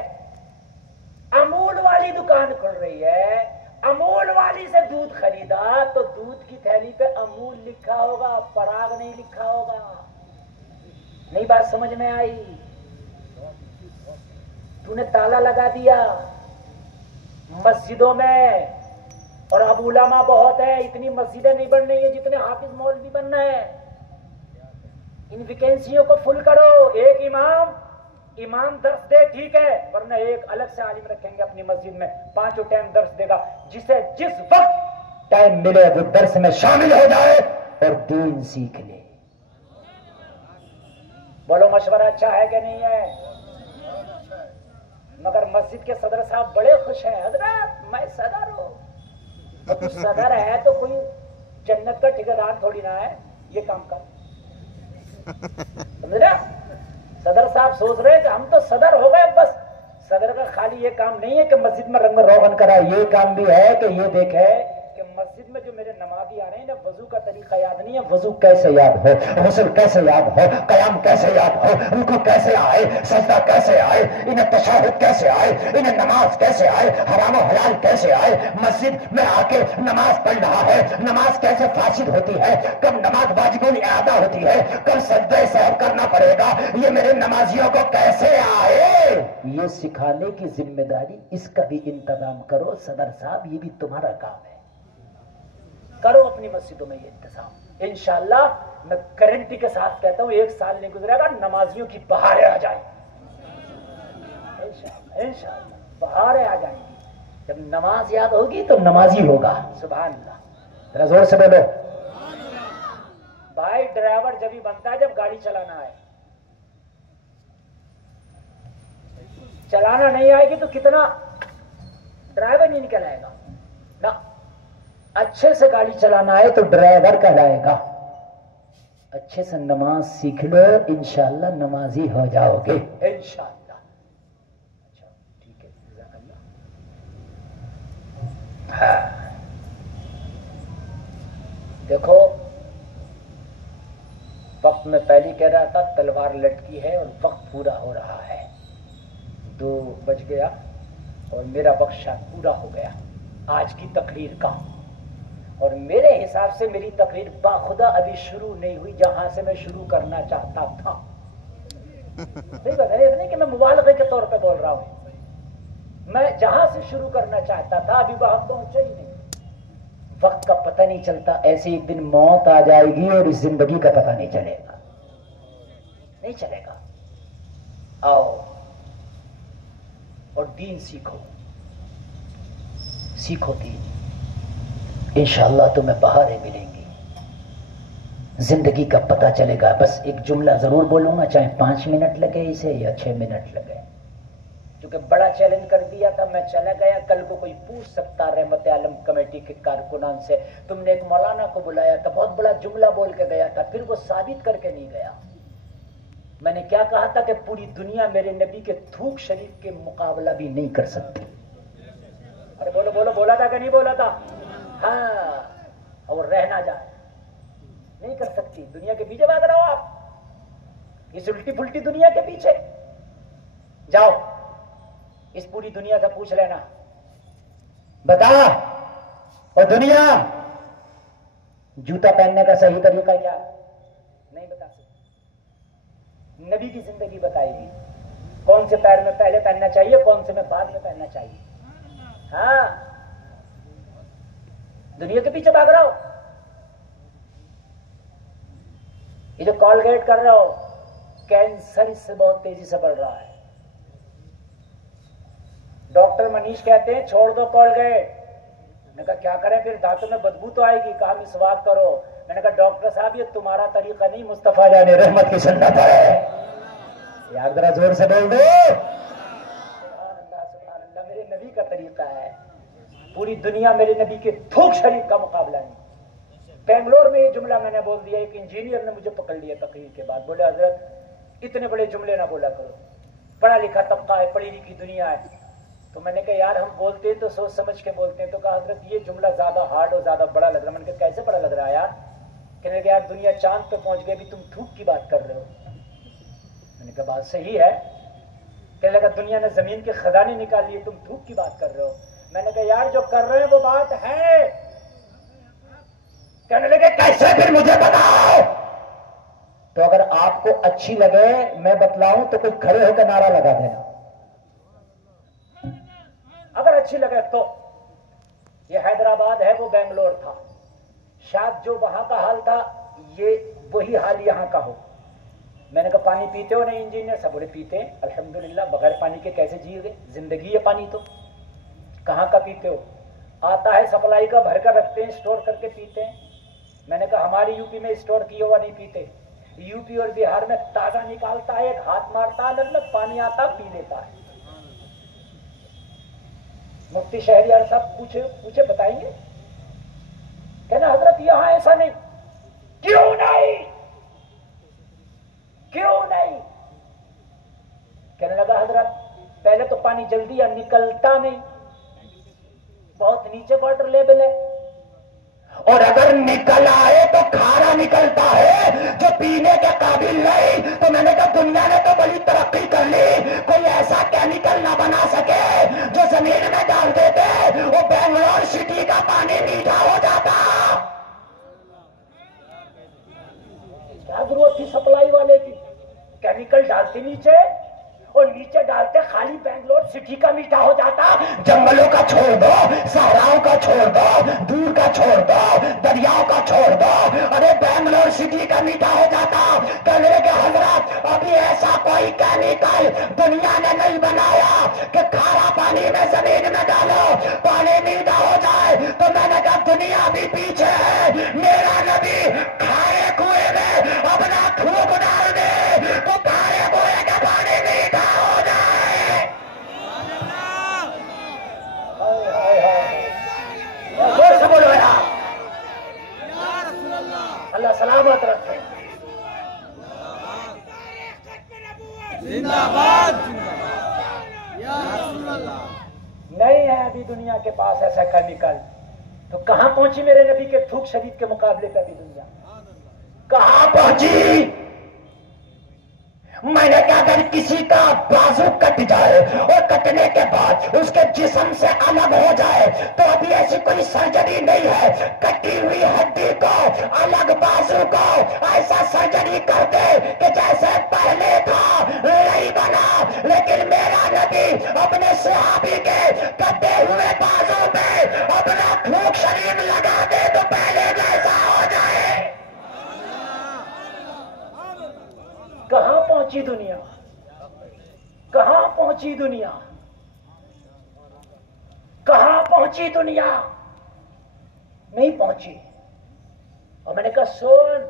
امول والی دکان کھل رہی ہے امول والی سے دودھ خریدا تو دودھ کی تھیلی پہ امول لکھا ہوگا پراگ نہیں لکھا ہوگا. نہیں بات سمجھ میں آئی؟ تو نے تالا لگا دیا مسجدوں میں. اور اب علماء بہت ہے اتنی مسجدیں نہیں بن رہی ہیں جتنے حافظ مولوی بننا ہے. ان ویکینسیوں کو فل کرو. ایک امام درس دے ٹھیک ہے ورنہ ایک الگ سے عالم رکھیں گے اپنی مسجد میں 5 ٹائم درس دے گا. جسے جس وقت ٹائم ملے وہ درس میں شامل ہو جائے اور دین سیکھ لے. بولو مشورہ اچھا ہے کہ نہیں ہے؟ مگر مسجد کے صدر صاحب بڑے خوش ہیں. حضرت میں صدر ہوں. صدر ہے تو کوئی جنت کا ٹھیکیدار تھوڑی نہ ہے یہ کام کر. سمجھ رہے؟ صدر صاحب سوچ رہے ہیں کہ ہم تو صدر ہو گئے بس. صدر کا خالی یہ کام نہیں ہے کہ مسجد میں رنگ روغن کرا. یہ کام بھی ہے کہ یہ دیکھے کہ مسجد میں جو میرے نمازی آ رہے ہیں نا وضو کا طریقہ یاد نہیں ہے. وضو کیسے یاد ہو غسل کیسے یاد ہو قیام کیسے یاد ہو رکوع کیسے آئے سجدہ کیسے آئے انہیں تشہد کیسے آئے انہیں نماز کیسے آئے حرام و حلال کیسے آئے. مسجد میں آ کے نماز پڑھ رہا ہے نماز کیسے فاسد ہوتی ہے کب نماز واجب الاعادہ ہوتی ہے کب سجدہ سہو کرنا پڑے گا یہ میرے نمازیوں کو کیسے آئے. یہ سکھانے کی ذمہ داری اس کا بھی انتظام کرو. صدر صاحب یہ بھی تمہارا کام ہے. کرو اپنی مسجدوں میں یہ انتظام. انشاءاللہ میں گارنٹی کے ساتھ کہتا ہوں 1 سال نہیں گزرے گا نمازیوں کی بہاریں آ جائیں انشاءاللہ بہاریں آ جائیں گی. جب نماز یاد ہوگی تو نمازی ہوگا. سبحان اللہ. ذرا زور سے بولو. بھائی ڈرائیور جب ہی بنتا ہے جب گاڑی چلانا ہے. چلانا نہیں آئے گی تو کتنا ڈرائیور نہیں نکل آئے گا نا. اچھے سے گاڑی چلانا ہے تو ڈرائیور کہلائے گا. اچھے سے نماز سیکھ لو انشاءاللہ نمازی ہو جاؤ گے انشاءاللہ. اچھا ٹھیک ہے جزاک اللہ. دیکھو وقت میں پہلے کہہ رہا تھا تلوار لٹکی ہے اور وقت پورا ہو رہا ہے. 2 بج گیا اور میرا وقت شاید پورا ہو گیا آج کی تقریر کا. اور میرے حساب سے میری تقریر باخدا ابھی شروع نہیں ہوئی جہاں سے میں شروع کرنا چاہتا تھا. نہیں کہ میں مبالغے کے طور پہ بول رہا ہوں. میں جہاں سے شروع کرنا چاہتا تھا ابھی وہاں پہنچا ہی نہیں. وقت کا پتہ نہیں چلتا، ایسے ایک دن موت آ جائے گی اور اس زندگی کا پتہ نہیں چلے گا، نہیں چلے گا۔ آؤ اور دین سیکھو، سیکھو دین، انشاءاللہ تمہیں بہاریں ملیں گی، زندگی کا پتہ چلے گا۔ بس ایک جملہ ضرور بولوں گا، چاہے 5 منٹ لگے اسے یا 6 منٹ لگے، کیونکہ بڑا چیلنج کر دیا تھا، میں چلا گیا۔ کل کو کوئی پوچھ سکتا رحمت عالم کمیٹی کے کارکنان سے، تم نے ایک مولانا کو بلایا تھا، بہت بڑا جملہ بول کے گیا تھا، پھر وہ ثابت کر کے نہیں گیا۔ میں نے کیا کہا تھا کہ پوری دنیا میرے نبی کے تھوک شریف کے مقابلہ بھی نہیں کر سکتی۔ ارے بولو بولو، بولا تھا کہ نہیں بولا تھا؟ ہاں، اور رہ نہ جائے، نہیں کر سکتی۔ دنیا کے پیچھے بھاگ رہے ہو آپ، اس الٹی پھلٹی دنیا کے پیچھے۔ جاؤ اس پوری دنیا سے پوچھ لینا، بتا اور دنیا جوتا پہننے کا صحیح طریقہ کیا ہے؟ نہیں بتا سکتی۔ نبی کی زندگی بتائے گی کون سے پیر میں پہلے پہننا چاہیے، کون سے میں بعد میں پہننا چاہیے۔ ہاں، دنیا کے پیچھے بھاگ رہا ہو۔ یہ جو کولگیٹ کر رہا ہو، کینسر اس سے بہت تیزی سے بڑھ رہا ہے۔ ڈاکٹر منیش کہتے ہیں چھوڑ دو کولگیٹ۔ میں نے کہا کیا کریں پھر، دانتوں میں بدبو تو آئے گی۔ کہا مسواک کرو۔ میں نے کہا ڈاکٹر صاحب یہ تمہارا طریقہ نہیں، مصطفیٰ جان رحمت کی سنت ہے۔ یار ذرا زور سے بول دو، سبحان اللہ سبحان اللہ، میرے نبی کا طریقہ ہے۔ پوری دنیا میرے نبی کے تھوک شریف کا مقابلہ نہیں۔ بنگلور میں یہ جملہ میں نے بول دیا، ایک انجینئر نے مجھے پکڑ لیا تقریر کے بعد، بولے حضرت اتنے بڑے جملے نہ بولا کرو، پڑھا لکھا طبقہ ہے، پڑھی لکھی دنیا ہے۔ تو میں نے کہا یار ہم بولتے ہیں تو سوچ سمجھ کے بولتے ہیں۔ تو کہا حضرت یہ جملہ زیادہ ہارڈ اور زیادہ بڑا لگ رہا ہے۔ میں نے کہا کیسے بڑا لگ رہا ہے یار؟ کہنے لگے یار دنیا چاند پہ پہنچ گئی، ابھی تم تھوک کی بات کر رہے ہو۔ میں نے کہا بات صحیح ہے۔ کہنے لگا دنیا نے زمین کے خزانے نکال لیے، تم تھوک کی بات کر رہے ہو۔ میں نے کہا یار جو کر رہے ہیں وہ بات ہے۔ کہنے لگے کیسے، پھر مجھے بتاؤ۔ تو اگر آپ کو اچھی لگے میں بتلاؤں تو کچھ کھڑے ہو کے نعرہ لگا دینا، اگر اچھی لگے تو۔ یہ حیدرآباد ہے، وہ بنگلور تھا، شاید جو وہاں کا حال تھا یہ وہی حال یہاں کا ہو۔ میں نے کہا پانی پیتے ہو؟ نہیں انجینئر صاحب بولے پیتے ہیں الحمدللہ، بغیر پانی کے کیسے جیے گے، زندگی ہے پانی تو۔ کہاں کا پیتے ہو؟ آتا ہے سپلائی کا، بھر کر رکھتے ہیں، اسٹور کر کے پیتے ہیں۔ میں نے کہا ہماری یو پی میں اسٹور کیا ہوا نہیں پیتے، یو پی اور بہار میں تازہ نکالتا ہے، ایک ہاتھ مارتا ہے، میں پانی آتا پی لیتا ہے۔ مفتی شہریار صاحب پوچھے بتائیں گے؟ کہنا حضرت یہاں ایسا نہیں۔ کیوں نہیں؟ کیوں نہیں؟ کہنے لگا حضرت پہلے تو پانی جلدی نکلتا نہیں، بہت نیچے واٹر لیول ہے، اور اگر نکل آئے تو کھارا نکلتا ہے جو پینے کے قابل نہیں۔ تو میں نے کہا دنیا نے تو بڑی ترقی کر لی، کوئی ایسا کیمیکل نہ بنا سکے جو زمین میں ڈال دیتے وہ بنگلور سٹی کا پانی میٹھا ہو جاتا۔ کیا ضرورت تھی سپلائی والے کی؟ کیمیکل ڈالتے نیچے اور نیچے ڈالتے خالی بنگلور سٹی کا میٹھا ہو جاتا۔ جنگلوں کا چھوڑ دو، صحراؤں کا چھوڑ دو، دور کا چھوڑ دو، دریاؤں کا چھوڑ دو، ارے بنگلور سٹی کا میٹھا ہو جاتا۔ کہنے لگے حضرت ابھی ایسا کوئی کیمیکل دنیا نے نہیں بنایا کہ کھارا پانی میں زمین میں ڈالو پانی میٹھا ہو جائے۔ تو میں نے کہا دنیا بھی پیچھے ہے، میرا نبی کھارے کنویں میں اپنا تھوک ڈال دے تو کھارے کنویں کا پانی میٹھا ہو جائے۔ زور سے بولو یار، اللہ سلامت رکھے۔ زندہ باد یا رسول اللہ۔ نہیں ہے ابھی دنیا کے پاس ایسا کیمیکل، تو کہاں پہنچی میرے نبی کے تھوک شریف کے مقابلے پہ ابھی دنیا کہاں پہنچی؟ میں نے کہا اگر کسی کا بازو کٹ جائے اور کٹنے کے بعد اس کے جسم سے الگ ہو جائے تو ابھی ایسی کوئی سرجری نہیں ہے، کٹی ہوئی ہڈی کو الگ بازو کو ایسا سرجری کر دے کہ جیسے پہلے تھا نہیں بنا۔ لیکن میرا نبی اپنے صحابی کے کٹے ہوئے بازو پہ اپنا تھوک شریف لگا دے تو پہلے جیسا ہو جائے. کہاں پہنچی دنیا؟ کہاں پہنچی دنیا؟ کہاں پہنچی دنیا؟ نہیں پہنچی. اور میں نے کہا سن،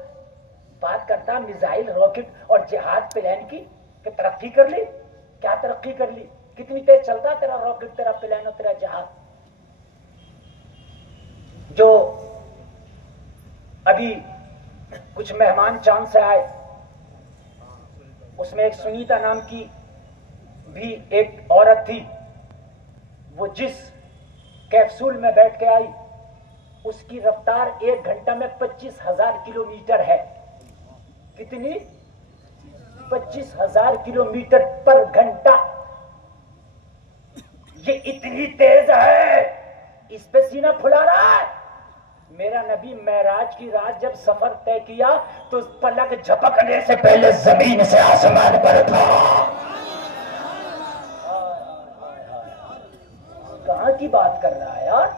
بات کرتا میزائل، راکٹ اور جہاز پلان کی کہ ترقی کر لی. کیا ترقی کر لی؟ کتنی تیز چلتا تیرا راکٹ، تیرا پلان اور تیرا جہاز. جو ابھی کچھ مہمان چاند سے آئے، اس میں ایک سنیتا نام کی بھی ایک عورت تھی. وہ جس کیپسول میں بیٹھ کے آئی اس کی رفتار 1 گھنٹہ میں 25,000 کلومیٹر ہے. کتنی؟ 25,000 کلومیٹر پر گھنٹہ. یہ اتنی تیز ہے، اس پہ سینہ پھلا رہا ہے. میرا نبی معراج کی رات جب سفر طے کیا تو پلک جھپکنے سے پہلے زمین سے آسمان پر تھا. کہاں کی بات کر رہا ہے یار؟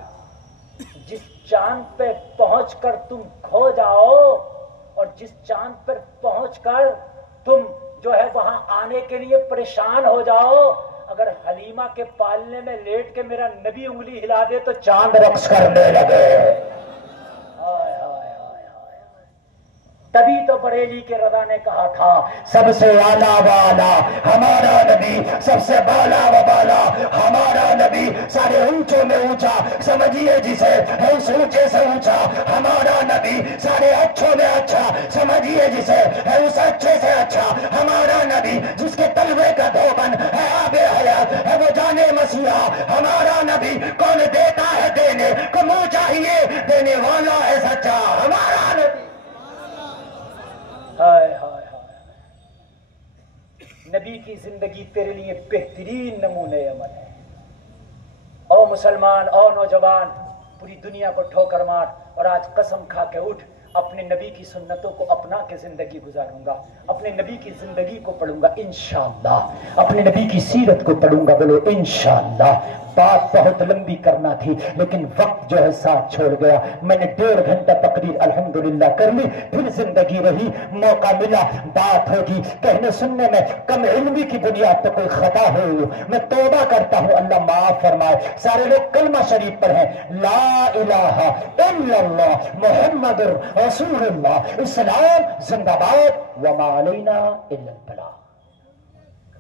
جس چاند پہ پہنچ کر تم کھو جاؤ اور جس چاند پر پہنچ کر تم جو ہے وہاں آنے کے لیے پریشان ہو جاؤ، اگر حلیمہ کے پالنے میں لیٹ کے میرا نبی انگلی ہلا دے تو چاند رقص کرنے لگے. تبھی تو بریلی کے رضا نے کہا تھا سب سے اعلیٰ والا ہمارا نبی، سب سے بالا و بالا ہمارا نبی، سارے اونچوں میں اونچا سمجھیے جسے ہے اس اونچے سے اونچا ہمارا نبی، سارے اچھوں میں اچھا سمجھیے جسے ہے اس اچھے سے اچھا ہمارا نبی، جس کے تلوے کا دھوبن ہے آب حیات ہے وہ جانے مسیحا ہمارا نبی. کون دیتا ہے دینے کو منہ چاہیے، دینے والا ہے سچا ہمارا نبی. ہائے ہائے ہائے، نبی کی زندگی تیرے لیے بہترین نمونے عمل ہے. او مسلمان، او نوجوان، پوری دنیا کو ٹھوکر مار اور آج قسم کھا کے اٹھ، اپنے نبی کی سنتوں کو اپنا کے زندگی گزاروں گا، اپنے نبی کی زندگی کو پڑھوں گا انشاءاللہ، اپنے نبی کی سیرت کو پڑھوں گا. بولو انشاءاللہ. بات بہت لمبی کرنا تھی لیکن وقت جو ہے ساتھ چھوڑ گیا. میں نے 1.5 گھنٹہ تقریر الحمدللہ کر لی، پھر زندگی رہی، موقع ملا بات ہوگی. کہنے سننے میں کم علمی کی بنیاد پر کوئی خطا ہو میں توبہ کرتا ہوں، اللہ معاف فرمائے. سارے لوگ کلمہ شریف پر ہیں، لا الہ الا اللہ محمد رسول اللہ. اسلام زندہ باد، وما علینا الا البلاغ.